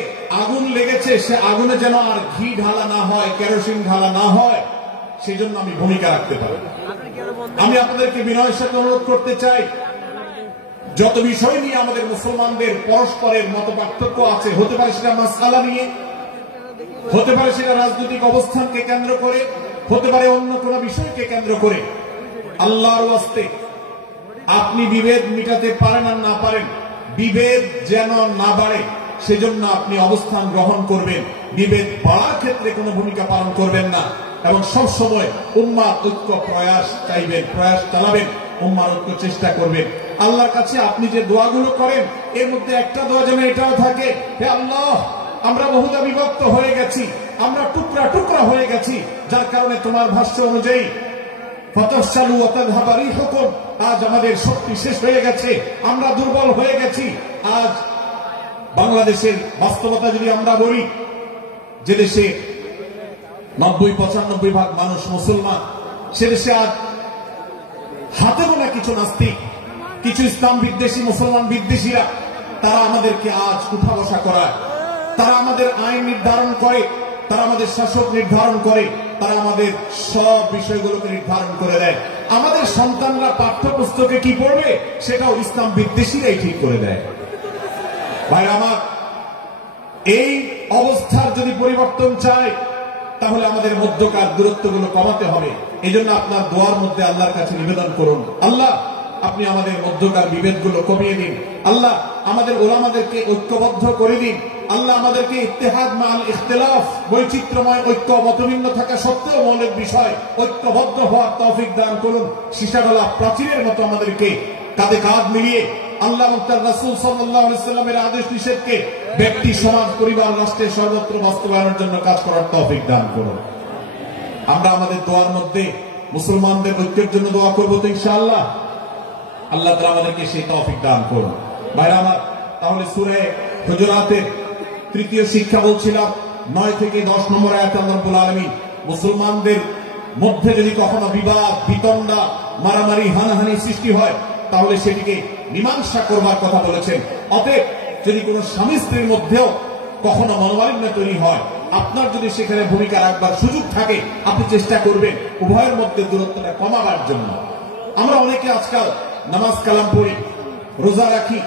আগুন লেগেছে সে আগুনে যেন আর ঘি ঢালা না হয়, কেরোসিন ঢালা না হয়, সেজন্য আমি ভূমিকা রাখতে পারি। আমি আপনাদেরকে বিনয়ের সাথে অনুরোধ করতে চাই, যত বিষয় নিয়ে আমাদের মুসলমানদের পরস্পরের মত পার্থক্য আছে, হতে পারে সেটা মাসআলা নিয়ে, হতে পারে সেটা রাজনৈতিক অবস্থানকে কেন্দ্র করে, হতে পারে অন্য কোন বিষয়কে কেন্দ্র করে, আল্লাহর ওয়াস্তে আপনি বিভেদ মিটাতে পারেন আর না পারেন, বিভেদ যেন না বাড়ে সেজন্য আপনি অবস্থান গ্রহণ করবেন। বিভেদ বাড়ার ক্ষেত্রে কোনো ভূমিকা পালন করবেন না এবং সবসময় উম্মাহ ঐক্য প্রয়াস চাইবেন, প্রয়াস চালাবেন, উম্মাহর ঐক্য চেষ্টা করবেন। আল্লাহর কাছে আপনি যে দোয়াগুলো করেন এর মধ্যে একটা দোয়া যেন এটাও থাকে, হে আল্লাহ আমরা বহুদা বিভক্ত হয়ে গেছি, আমরা টুকরা টুকরা হয়ে গেছি, যার কারণে তোমার ভাষ্য অনুযায়ী ফতশালু ওয়া তাযহাবা রিহুকুম, আজ আমাদের শক্তি শেষ হয়ে গেছে, আমরা দুর্বল হয়ে গেছি। আজ বাংলাদেশের বাস্তবতা যদি আমরা বলি, যে দেশে 90-95 ভাগ মানুষ মুসলমান, সে দেশে আজ হাতে গোনা কিছু নাস্তিক, কিছু ইসলাম বিদ্বেষী, মুসলমান বিদ্বেষীরা, তারা আমাদেরকে আজ উঠা বসা করায়, তারা আমাদের আইন নির্ধারণ করে, তারা আমাদের শাসক নির্ধারণ করে, তারা আমাদের সব বিষয়গুলোকে নির্ধারণ করে দেয়। আমাদের সন্তানরা পাঠ্যপুস্তকে কি পড়বে সেটাও ইসলাম বিদ্বেষীরাই ঠিক করে দেয়। ভাই আমার, এই অবস্থার যদি পরিবর্তন চাই তাহলে আমাদের মধ্যকার দূরত্বগুলো কমাতে হবে। এই জন্য আপনার দোয়ার মধ্যে আল্লাহর কাছে নিবেদন করুন, আল্লাহ আপনি আমাদের মধ্যকার বিভেদগুলো কমিয়ে দিন, আল্লাহ আমাদের ওলামাদেরকে ঐক্যবদ্ধ করে দিন, আল্লাহ আমাদেরকে ইত্তেহাদ মাল ইখতিলাফ, বৈচিত্র্যময় ঐক্য, মতভিন্ন থাকা সত্ত্বেও মৌলিক বিষয় ঐক্যবদ্ধ হওয়ার তৌফিক দান করুন। সীসাডলা প্রাচীরের মতো আমাদেরকে কাঁধে কাঁধ মিলিয়ে আল্লাহ এবং তার রাসূল সাল্লাল্লাহু আলাইহি ওয়াসাল্লামের আদেশ নিষেধকে ব্যক্তি, সমাজ, পরিবার, রাষ্ট্রের সর্বত্র বাস্তবায়নের জন্য কাজ করার তৌফিক দান করুন। আমরা আমাদের দোয়ার মধ্যে মুসলমানদের ঐক্যের জন্য দোয়া করবো তো ইনশাআল্লাহ, আল্লাহ তাআলা আমাদেরকে সেই তৌফিক দান করুন। ভাইরা আমার, তাহলে সূরা হুজুরাতের তৃতীয় শিক্ষা বলছিলাম 9 থেকে 10 নম্বর আয়াতে আল্লাহ রাব্বুল আলামিন মুসলমানদের মধ্যে যদি কখনো বিবাদ, বিতণ্ডা, মারামারি, হানাহানি সৃষ্টি হয় তাহলে সেটিকে মীমাংসা করবার কথা বলেছেন। অতএব যদি কোনো স্বামী স্ত্রীর মধ্যেও কখনো মনোমালিন্য তৈরি হয়, আপনার যদি সেখানে ভূমিকা রাখবার সুযোগ থাকে, আপনি চেষ্টা করবেন উভয়ের মধ্যে দূরত্বটা কমাবার জন্য। আমরা অনেকে আজকাল নামাজ কালাম পড়ি, রোজা রাখি,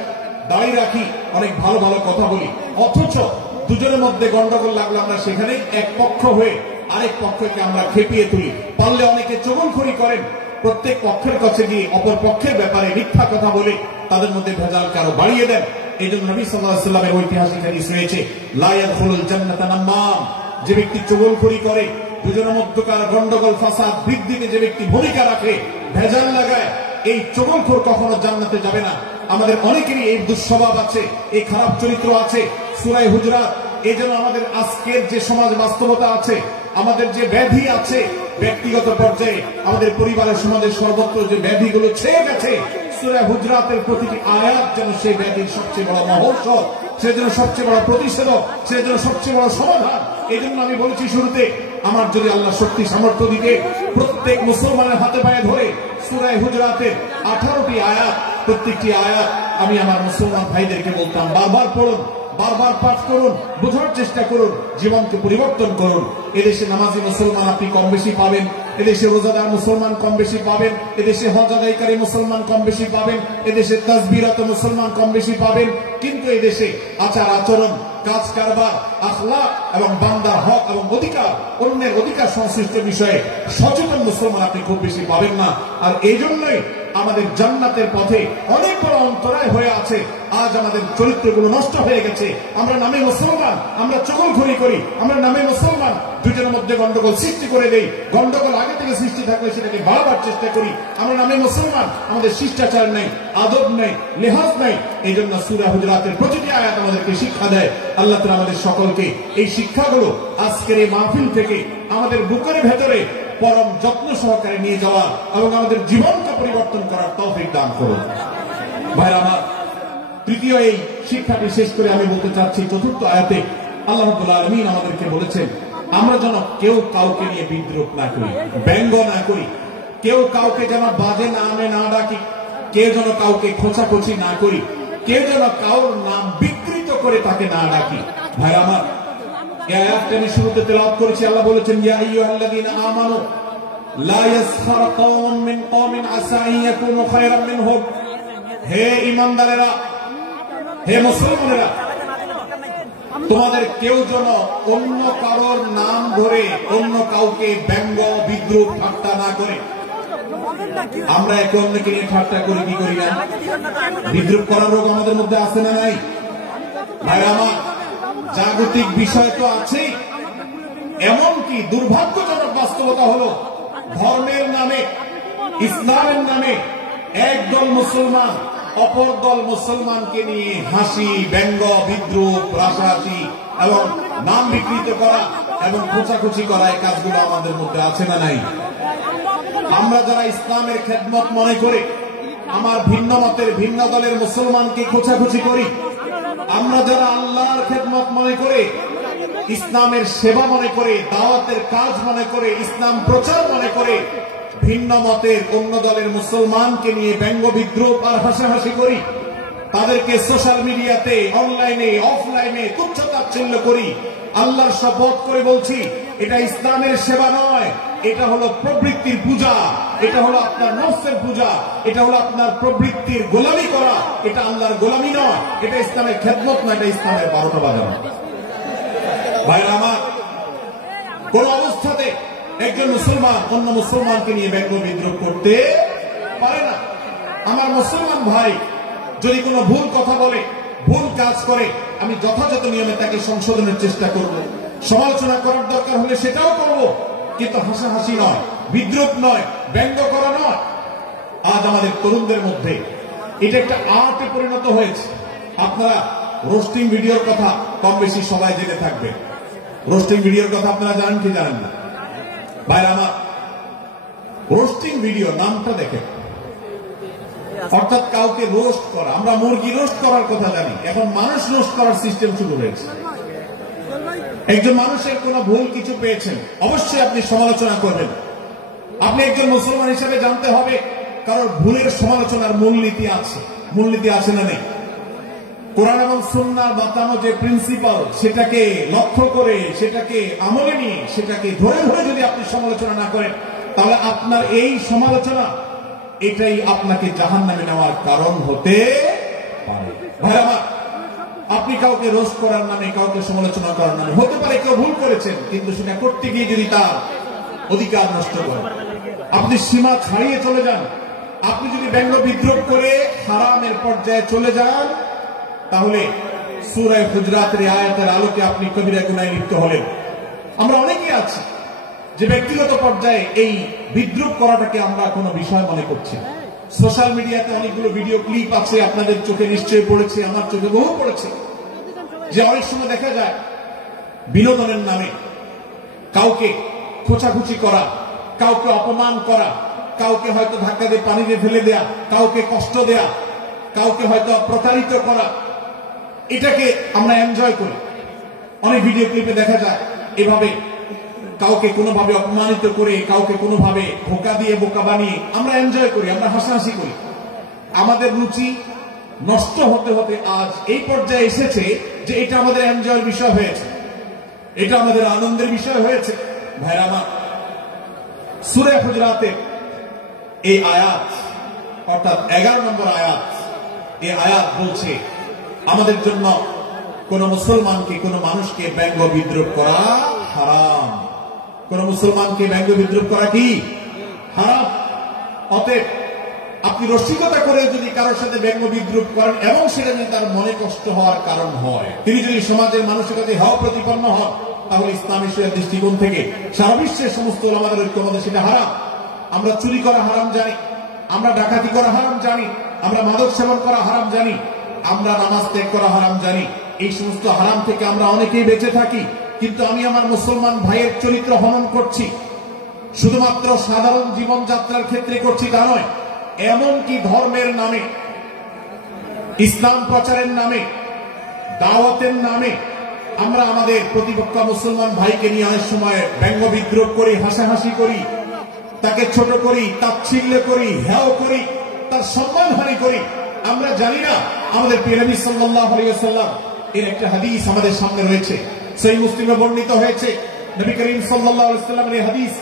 দাড়ি রাখি, অনেক ভালো ভালো কথা বলি, অথচ দুজনের মধ্যে গন্ডগোল লাগলে আমরা সেখানে এক পক্ষ হয়ে আরেক পক্ষকে আমরা খেপিয়ে তুলি। পারলে অনেকে চগলখড়ি করেন, প্রত্যেক পক্ষের কাছে গিয়ে অপর পক্ষের ব্যাপারে মিথ্যা কথা বলে তাদের মধ্যে ভেজালকে আরো বাড়িয়ে দেন। এই জন্য নবী সাল্লাল্লাহু আলাইহি ওয়াসাল্লামের ঐতিহাসিক হাদিস রয়েছে, লা ইয়াদখুলুল জান্নাতা নাম্মাম, যে ব্যক্তি চগলখড়ি করে, দুজনের মধ্যকার গন্ডগোল ফাসাদ বৃদ্ধিতে যে ব্যক্তি ভূমিকা রাখে, ভেজাল লাগায়, এই চগলখোর কখনো জান্নাতে যাবে না। আমাদের অনেকেরই এই দুঃস্বভাব আছে, এই খারাপ চরিত্র আছে। সূরা হুজুরাত, এই জন্য আমাদের আজকের যে সমাজ বাস্তবতা আছে, আমাদের যে ব্যাধি আছে ব্যক্তিগত পর্যায়ে, আমাদের পরিবারের, সমাজের সর্বত্র যে ব্যাধিগুলো ছেয়ে গেছে, সূরা হুজুরাতের প্রতিটি আয়াত যেন সেই ব্যাধির সবচেয়ে বড় মহৌষধ, সেজন্য সবচেয়ে বড় প্রতিষেধক, সেজন্য সবচেয়ে বড় সমাধান। এই জন্য আমি বলেছি শুরুতে, আমার যদি আল্লাহ শক্তি সামর্থ্য দিতে, প্রত্যেক মুসলমানের হাতে পায়ে ধরে সূরা হুজুরাতের 18টি আয়াত, প্রত্যেকটি আয়াত আমি আমার মুসলমান ভাইদেরকে বলতাম, বারবার পড়ুন, বারবার পাঠ করুন, বোঝার চেষ্টা করুন, জীবনকে পরিবর্তন করুন। এদেশে নামাজি মুসলমান আপনি কম বেশি পাবেন, এদেশে রোজাদার মুসলমান কম বেশি পাবেন, এদেশে হজ আদায়কারী মুসলমান কম বেশি পাবেন, এদেশে তাসবিহরত মুসলমান কম বেশি পাবেন, কিন্তু এদেশে আচার আচরণ, কাজ কারবার, আখলাক এবং বান্দার হক এবং অধিকার, অন্যের অধিকার সংশ্লিষ্ট বিষয়ে সচেতন মুসলমান আপনি খুব বেশি পাবেন না। আর এই জন্যই আমাদের জান্নাতের পথে অনেক বড় অন্তরায় হয়ে আছে। আজ আমাদের চরিত্রগুলো নষ্ট হয়ে গেছে। আমরা নামে মুসলমান, আমরা চগলখড়ি করি, আমরা নামে মুসলমান, দুজনের মধ্যে গন্ডগোল সৃষ্টি করে দেই। গন্ডগোল আগে থেকে সৃষ্টি থাকলে সেটাকে বাড়াবার চেষ্টা করি। আমরা নামে মুসলমান, আমাদের শিষ্টাচার নেই, আদব নেই, লেহাজ নেই। এই জন্য সূরা হুজুরাতের প্রতিটি আয়াত আমাদেরকে শিক্ষা দেয়। আল্লাহ তাআলা আমাদের সকলকে এই শিক্ষাগুলো আজকের এই মাহফিল থেকে আমাদের বুকের ভেতরে পরম যত্ন সহকারে নিয়ে যাওয়া এবং আমাদের জীবনকে পরিবর্তন করার তৌফিক দান করুন। ভাইরা আমার, তৃতীয় এই শিক্ষাটি শেষ করে আমি বলতে চাচ্ছি, চতুর্থ আয়াতে আল্লাহ রাব্বুল আলামিন আমাদেরকে বলেছেন আমরা যেন কেউ কাউকে নিয়ে বিদ্রূপ না করি, ব্যঙ্গ না করি, কেউ কাউকে যেন বাজে নামে না ডাকি, কেউ যেন কাউকে খোঁচাখুচি না করি, কেউ যেন কারোর নাম বিকৃত করে তাকে না ডাকি। ভাইরা আমার, এই আয়াতটা আমি শুরুতে তেলাওয়াত করেছি। আল্লাহ বলেছেন ইয়া আইয়ুহাল্লাযীনা আমানু লা ইয়াসখার কওমুন মিন কওমিন আসা আন ইয়াকুনু খায়রাম মিনহুম। হে ঈমানদারেরা, হে মুসলমানেরা, তোমাদের কেউ যেন অন্য কারোর নাম ধরে অন্য কাউকে ব্যঙ্গ বিদ্রূপ ঠাট্টা না করে। আমরা একে অন্যকে নিয়ে ঠাট্টা করি কি করি না? বিদ্রূপ করার রোগ আমাদের মধ্যে আছে না নাই? ভাইরা আমার, জাগতিক বিষয় তো আছেই, এমনকি দুর্ভাগ্যজনক বাস্তবতা হলো ধর্মের নামে, ইসলামের নামে একদল মুসলমান অপর দল মুসলমানকে নিয়ে হাসি, ব্যঙ্গ, বিদ্রূপ, রাসাহাসি এবং নাম বিকৃত করা এবং খোঁচাখুচি করা, এই কাজগুলো আমাদের মধ্যে আছে না নাই? আমরা যারা ইসলামের খেদমত মনে করে আমার ভিন্ন মতের ভিন্ন দলের মুসলমানকে খোঁচাখুচি করি, আমরা যারা আল্লাহর খেদমত মনে করে, ইসলামের সেবা মনে করে, দাওয়াতের কাজ মনে করে, ইসলাম প্রচার মনে করে ভিন্ন মতের অন্য দলের মুসলমানকে নিয়ে ব্যঙ্গ বিদ্রূপ আর হাসাহাসি করি, তাদেরকে সোশ্যাল মিডিয়াতে, অনলাইনে, অফলাইনে তুচ্ছ-তাচ্ছিল্য করি, আল্লাহর শপথ করে বলছি এটা ইসলামের সেবা নয়, এটা হলো প্রবৃত্তির পূজা, এটা হলো আপনার নফসের পূজা, এটা হলো আপনার প্রবৃত্তির গোলামি করা, এটা আল্লাহর গোলামি নয়, এটা ইসলামের খেদমত নয়, এটা ইসলামের 12টা বাজানো। ভাইরা আমার, কোন অবস্থাতে একজন মুসলমান অন্য মুসলমানকে নিয়ে ব্যঙ্গ বিদ্রূপ করতে পারে না। আমার মুসলমান ভাই যদি কোনো ভুল কথা বলে, ভুল কাজ করে, আমি যথাযথ নিয়মে তাকে সংশোধনের চেষ্টা করব, সমালোচনা করার দরকার হলে সেটাও করব, কিন্তু হাসাহাসি নয়, বিদ্রূপ নয়, ব্যঙ্গ করা নয়। আজ আমাদের তরুণদের মধ্যে এটা একটা আর্টে পরিণত হয়েছে। আপনারা রোস্টিং ভিডিওর কথা কম বেশি সবাই জেনে থাকবে। রোস্টিং ভিডিওর কথা আপনারা জানেন কি জানেন না? ভাইরা আমার, রোস্টিং ভিডিও নামটা দেখেন, অর্থাৎ কাউকে রোস্ট করা। আমরা মুরগি রোস্ট করার কথা জানি, এখন মানুষ রোস্ট করার সিস্টেম শুরু হয়েছে। একজন মানুষের কোন ভুল কিছু পেয়েছেন, অবশ্যই আপনি সমালোচনা করবেন। আপনি একজন মুসলমান হিসেবে জানতে হবে কারণ ভুলের সমালোচনার মূলনীতি আছে। মূলনীতি আছে না নেই? কোরআন এবং সুন্নাহর বাতানো যে প্রিন্সিপাল, সেটাকে লক্ষ্য করে, সেটাকে আমলে নিয়ে, সেটাকে ধরে ধরে যদি আপনি সমালোচনা না করেন, তাহলে আপনার এই সমালোচনা এটাই আপনাকে জাহান্নামে নেওয়ার কারণ হতে পারে। ভাইরা আমার, আপনি কাউকে রোস্ট করার নামে, কাউকে সমালোচনা করার নামে, হতে পারে কেউ ভুল করেছেন, কিন্তু সেটা করতে গিয়ে যদি তার অধিকার নষ্ট করেন, আপনি সীমা ছাড়িয়ে চলে যান, আপনি যদি ব্যঙ্গ বিদ্রূপ করে হারামের পর্যায়ে চলে যান, তাহলে সূরা হুজরাতের আয়াতের আলোকে আপনি কবিরা গুনাহে লিপ্ত হলেন। আমরা অনেকেই আছি যে ব্যক্তিগত পর্যায়ে এই বিদ্রূপ করাটাকে আমরা কোনো বিষয় মনে করছি। সোশ্যাল মিডিয়াতে অনেকগুলো ভিডিও ক্লিপ আছে, আপনাদের চোখে নিশ্চয়ই পড়েছে, আমার চোখে বহু পড়েছে, যে অনেক সময় দেখা যায় বিনোদনের নামে কাউকে খোঁচাখুচি করা, কাউকে অপমান করা, কাউকে হয়তো ধাক্কা দিয়ে পানিতে ফেলে দেয়া, কাউকে কষ্ট দেয়া, কাউকে হয়তো প্রতারিত করা, এটাকে আমরা এনজয় করি। অনেক ভিডিও ক্লিপে দেখা যায় এভাবে কাউকে কোনোভাবে অপমানিত করে, কাউকে কোনোভাবে ধোঁকা দিয়ে বোকা বানিয়ে আমরা এনজয় করি, আমরা হাসাহাসি করি। আমাদের রুচি নষ্ট হতে হতে আজ এই পর্যায়ে এসেছে যে এটা আমাদের এনজয়ের বিষয় হয়েছে, এটা আমাদের আনন্দের বিষয় হয়েছে। ভাইরা আমার, সূরা হুজরাতের এই আয়াত, অর্থাৎ 11 নম্বর আয়াত, এই আয়াত বলছে আমাদের জন্য কোন মুসলমানকে, কোন মানুষকে ব্যঙ্গ বিদ্রূপ করা হারাম। কোন মুসলমানকে ব্যঙ্গ বিদ্রূপ করা কি হারাম। অতএব আপনি রসিকতা করে যদি কারোর সাথে ব্যঙ্গ বিদ্রুপ করেন এবং সেটা যদি তার মনে কষ্ট হওয়ার কারণ হয়, তিনি যদি সমাজের মানসিকতায় হাওয়া প্রতিপন্ন হন, তাহলে ইসলামী শরীয়তের দৃষ্টিকোণ থেকে সারা বিশ্বের সমস্ত ওলামাদের ঐক্যমতে সেটা হারাম। আমরা চুরি করা হারাম জানি, আমরা ডাকাতি করা হারাম জানি, আমরা মাদক সেবন করা হারাম জানি, আমরা নামাজ ত্যাগ করা হারাম জানি। এই সমস্ত হারাম থেকে আমরা অনেকেই বেঁচে থাকি, কিন্তু আমি আমার মুসলমান ভাইয়ের চরিত্র হনন করছি শুধুমাত্র সাধারণ জীবনযাত্রার ক্ষেত্রে করছি তা নয়, এমনকি ধর্মের নামে, ইসলাম প্রচারের নামে, দাওয়াতের নামে আমরা আমাদের প্রতিপক্ষ মুসলমান ভাইকে নিয়ে অনেক সময় ব্যঙ্গ বিদ্রুপ করি, হাসাহাসি করি, তাকে ছোট করি, তাচ্ছিল্য করি, হেয় করি, তার সম্মানহানি করি। আমরা জানি না আমাদের প্রিয় নবী সাল্লাল্লাহু আলাইহি ওয়াসাল্লাম এর একটা হাদিস আমাদের সামনে রয়েছে, সহিহ মুসলিমে বর্ণিত হয়েছে। নবী করিম সাল্লাল্লাহু আলাইহি ওয়াসাল্লামের এই হাদিস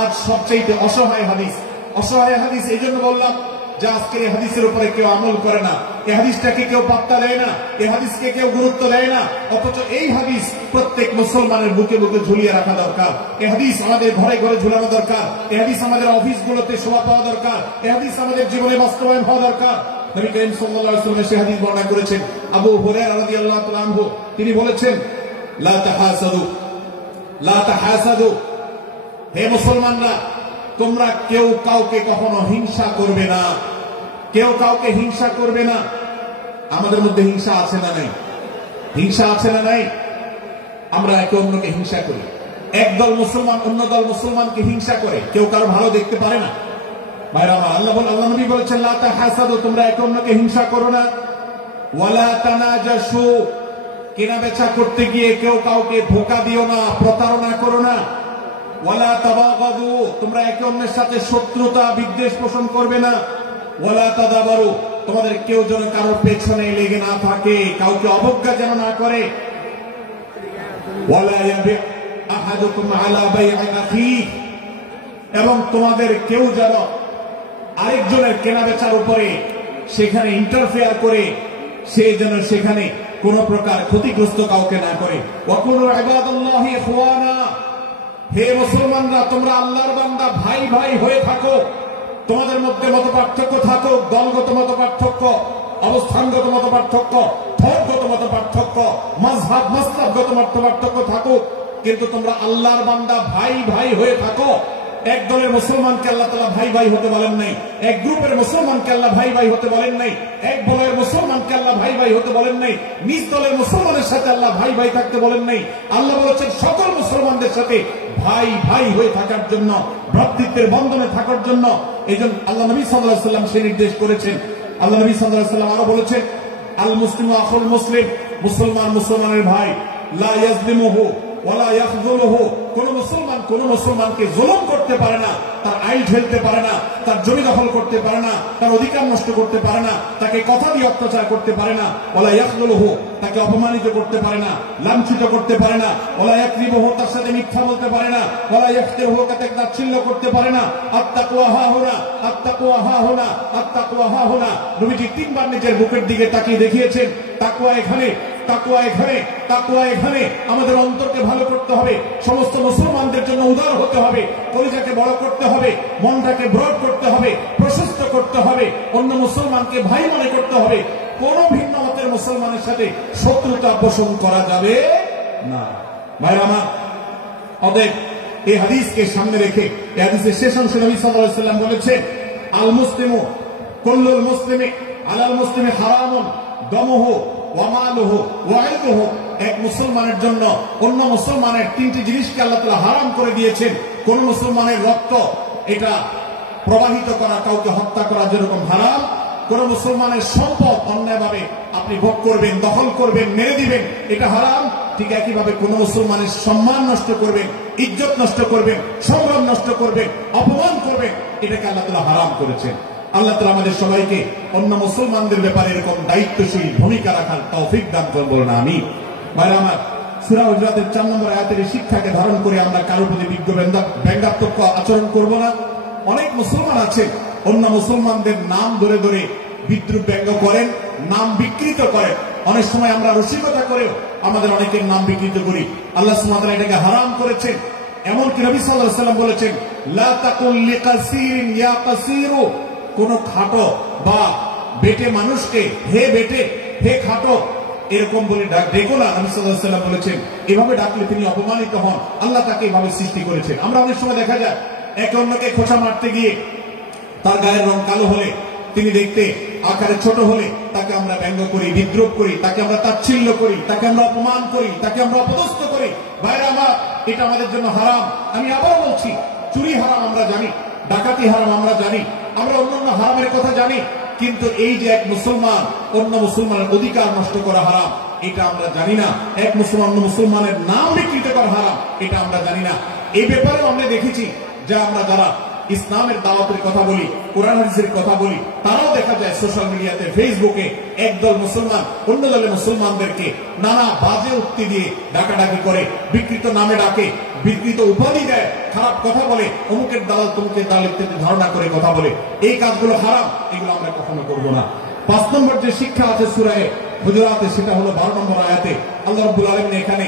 আজ সবচেয়ে অসহায় হাদিস। অসহায় হাদিস এই জন্য বললাম যে আজকের এই হাদিসের উপরে কেউ আমল করে না, এই হাদিসটাকে কেউ পাত্তা দেয় না, এই হাদিসকে কেউ গুরুত্ব দেয় না, অথচ এই হাদিস প্রত্যেক মুসলমানের বুকে বুকে ঝুলিয়ে রাখা দরকার। এই হাদিস আমাদের ঘরে ঘরে ঝুলানো দরকার, এই হাদিস আমাদের অফিসগুলোতে শোভা পাওয়া দরকার, এই হাদিস আমাদের জীবনে বাস্তবায়ন হওয়া দরকার। নবী করিম সাল্লাল্লাহু আলাইহি ওয়াসাল্লাম সেই হাদিস বর্ণনা করেছেন। আবু হুরায়রা রাদিয়াল্লাহু তাআলা আনহু তিনি বলেছেন, লা তাহাসাদু, লা তাহাসাদু, হে মুসলমানরা, তোমরা কেউ কাউকে কখনো হিংসা করবে না, কেউ কাউকে হিংসা করবে না। আমাদের মধ্যে হিংসা আছে না নাই? হিংসা আছে না নাই? আমরা একে অন্যকে হিংসা করি। একদল মুসলমান অন্য দল মুসলমানকে হিংসা করে, কেউ কারো ভালো দেখতে পারে না। ভাইরা আমার, আল্লাহ নবী বলেছেন, লা তাহাসাদু, তোমরা একে অন্যকে হিংসা করো না। ওয়ালা তানাজাসু, কেনা বেচা করতে গিয়ে কেউ কাউকে ধোঁকা দিও না, প্রতারণা করো না। ওয়ালা তাবাগাদু, তোমরা একে অন্যের সাথে শত্রুতা বিদ্বেষ পোষণ করবে না। ওয়ালা তাদাবারু, তোমাদের কেউ যেন কারোর পেছনে লেগে না থাকে, কাউকে অবজ্ঞা যেন না করে। ওয়ালা ইয়াবি আহাদুকুম আলা বাই'i আখি, এবং তোমাদের কেউ যেন আরেকজনের কেনাবেচার উপরে সেখানে ইন্টারফেয়ার করে সে যেন সেখানে কোন প্রকার ক্ষতিগ্রস্ত কাউকে না করে। ওয়া কুনু ইবাদাল্লাহি ইখওয়ানা, হে মুসলমানরা, তোমরা আল্লাহর বান্দা, ভাই ভাই হয়ে থাকো। তোমাদের মধ্যে মত পার্থক্য থাকুক, দলগত মত পার্থক্য, অবস্থানগত মত পার্থক্য, ধর্মগত মত পার্থক্য, মাযহাব মাসলাকগত মত পার্থক্য থাকুক, কিন্তু তোমরা আল্লাহর বান্দা, ভাই ভাই হয়ে থাকো। এক দলের মুসলমানকে আল্লাহ তাআলা ভাই ভাই হতে বলেন নাই, এক গ্রুপের মুসলমানকে আল্লাহ ভাই ভাই হতে বলেন নাই, এক দলের মুসলমানকে আল্লাহ ভাই ভাই হতে বলেন নাই, নিজ দলের মুসলমানের সাথে আল্লাহ ভাই ভাই থাকতে বলেন নাই। আল্লাহ বলেছেন সকল মুসলমানদের সাথে ভাই ভাই হয়ে থাকার জন্য, ভ্রাতৃত্বের বন্ধনে থাকার জন্য। এই জন্য আল্লাহ নবী সাল্লাল্লাহু আলাইহি ওয়াসাল্লাম সে নির্দেশ করেছেন। আল্লাহ নবী সাল্লাল্লাহু আলাইহি ওয়াসাল্লাম আরো বলেছেন, আল মুসলিমু আখুল মুসলিম, মুসলমান মুসলমানের ভাই, লা ইয়াজলিমুহু ওয়ালা ইয়াখযুলুহু, কোন মুসলমান কোন মুসলমানকে জুলুম করতে পারে না, তার আইল ঠেলতে পারে না, তার জমি দখল করতে পারে না, তার অধিকার নষ্ট করতে পারে না, তাকে কথা দিয়ে অত্যাচার করতে পারে না। ওয়ালা ইয়াখযুলুহু, তাকে অপমানিত করতে পারে না, লাঞ্ছিত করতে পারে না। ওয়ালা ইয়াকযিবুহু, তার সাথে মিথ্যা বলতে পারে না। ওয়ালা ইয়াফতিরহু, তাকে তাচ্ছিল্য করতে পারে না। আত্তাকওয়া হাহুনা, আত্তাকওয়া হাহুনা, আত্তাকওয়া হাহুনা। নবীজি তিনবার নিজের বুকের দিকে তাকিয়ে দেখিয়েছেন, তাকওয়া এখানে, তাকওয়া এখানে, তাকওয়া এখানে। আমাদের অন্তরকে ভালো করতে হবে, সমস্ত মুসলমানদের জন্য উদার হতে হবে, কলিজাকে বড় করতে হবে, মনটাকে ব্রড করতে হবে, প্রশস্ত করতে হবে, অন্য মুসলমানকে ভাই মনে করতে হবে। কোন ভিন্ন মতের মুসলমানের সাথে শত্রুতা পোষণ করা যাবে না। ভাইরা আমার, অতএব এই হাদিসকে সামনে রেখে এই হাদিসের শেষ অংশে নবী সাল্লাল্লাহু আলাইহি ওয়াসাল্লাম বলেছেন, আল মুসলিমু কুল্লুল মুসলিমি আলাল মুসলিমি হারামুন দামুহু ওয়া মালুহু ওয়া ইরদুহু। এক মুসলমানের জন্য অন্য মুসলমানের তিনটি জিনিসকে আল্লাহ তাআলা হারাম করে দিয়েছেন। কোন মুসলমানের রক্ত এটা প্রবাহিত করা, কাউকে হত্যা করা যেরকম হারাম, কোন মুসলমানের সম্পদ অন্যায়ভাবে আপনি ভোগ করবেন, দখল করবেন, মেরে দিবেন, এটা হারাম। ঠিক একইভাবে কোন মুসলমানের সম্মান নষ্ট করবেন, ইজ্জত নষ্ট করবেন, সম্মান নষ্ট করবেন, অপমান করবেন, এটাকে আল্লাহ তাআলা হারাম করেছেন। আল্লাহ তাআলা আমাদের সবাইকে অন্য মুসলমানদের ব্যাপারে এরকম দায়িত্বশীল ভূমিকা রাখার তৌফিক দান করুন, বলুন আমিন। ভাইরা আমার, সূরা হুজুরাতের 4 নম্বর আয়াতের শিক্ষাকে ধারণ করে আমরা কারোর প্রতি ব্যঙ্গাত্মক আচরণ করব না। অনেক মুসলমান আছে অন্য মুসলমানদের নাম ধরে ধরে বিদ্রুপ ব্যঙ্গ করেন, নাম বিকৃত করেন। অনেক সময় আমরা রসিকতা করেও আমাদের অনেকের নাম বিকৃত করি। আল্লাহ সুবহানাহু ওয়া তাআলা এটাকে হারাম করেছেন। এমনকি নবী সাল্লাল্লাহু আলাইহি ওয়াসাল্লাম বলেছেন, লা তাকুল লিকাসীরিন ইয়া কাসীরু, কোন খাটো বা বেটে মানুষকে হে বেটে, হে খাটো এরকম বলে ডেকো না। নবী সাল্লাল্লাহু আলাইহি ওয়াসাল্লাম বলেছেন এভাবে ডাকলে তিনি অপমানিত হন, আল্লাহ তাকে এভাবে সৃষ্টি করেছেন। আমরা অনেক সময় দেখা যায় একে অন্যকে খোঁচা মারতে গিয়ে তার গায়ের রং কালো হলে, তিনি দেখতে আকারে ছোট হলে তাকে আমরা ব্যঙ্গ করি, বিদ্রুপ করি, তাকে আমরা তাচ্ছিল্য করি, তাকে আমরা অপমান করি, তাকে আমরা অপদস্থ করি। ভাইরা আমার, এটা আমাদের জন্য হারাম। আমি আবার বলছি, চুরি হারাম আমরা জানি, ডাকাতি হারাম আমরা জানি, আমরা অন্যান্য হারামের কথা জানি, কিন্তু এই যে এক মুসলমান অন্য মুসলমানের অধিকার নষ্ট করা হারাম, এটা আমরা জানি না। এক মুসলমান অন্য মুসলমানের নাম বিকৃত করা হারাম, এটা আমরা জানি না। এই ব্যাপারে আমরা দেখেছি যে আমরা যারা ইসলামের দাওয়াতের কথা বলি, কোরআন হাদিসের কথা বলি, তারাও দেখা যায় সোশ্যাল মিডিয়াতে, ফেসবুকে একদল মুসলমান অন্য দলের মুসলমানদেরকে নানা বাজে উক্তি দিয়ে ডাকাডাকি করে, বিকৃত নামে ডাকে, বিকৃত উপাধি দেয়, খারাপ কথা বলে, অমুকের দালাল তমুকের দালাল ইত্যাদি ধারণা করে কথা বলে। এই কাজগুলো হারাম, এগুলো আমরা কখনো করব না। 5 নম্বর যে শিক্ষা আছে সূরা হুজুরাতে, সেটা হলো 12 নম্বর আয়াতে আল্লাহ রাব্বুল আলামিন এখানে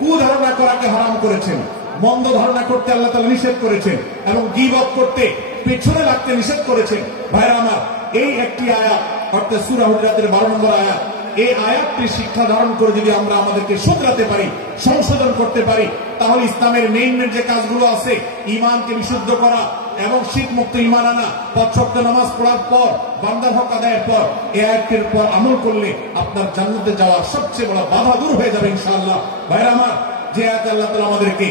কুধারণা করাকে হারাম করেছেন, মন্দ ধারণা করতে আল্লাহ তাআলা নিষেধ করেছেন, এবং গীবত করতে, পেছনে লাগতে নিষেধ করেছেন। ভাইরা আমার, এই একটি আয়াত অর্থাৎ সূরা হুজুরাতের 12 নম্বর আয়াত, এই আয়াতটি শিক্ষা ধারণ করে যদি আমরা আমাদেরকে শুধরাতে পারি, সংশোধন করতে পারি, তাহলে ইসলামের মেইন যে কাজগুলো আছে, ঈমানকে বিশুদ্ধ করা এবং শিরক মুক্ত ঈমান আনা, 5 ওয়াক্ত নামাজ পড়ার পর, বান্দার হক আদায়ের পর, এই আয়াতের পর আমল করলে আপনার জান্নাতে যাওয়ার সবচেয়ে বড় বাধা দূর হয়ে যাবে ইনশাআল্লাহ। ভাইরা আমার, যে আয়াতে আল্লাহ তাআলা আমাদেরকে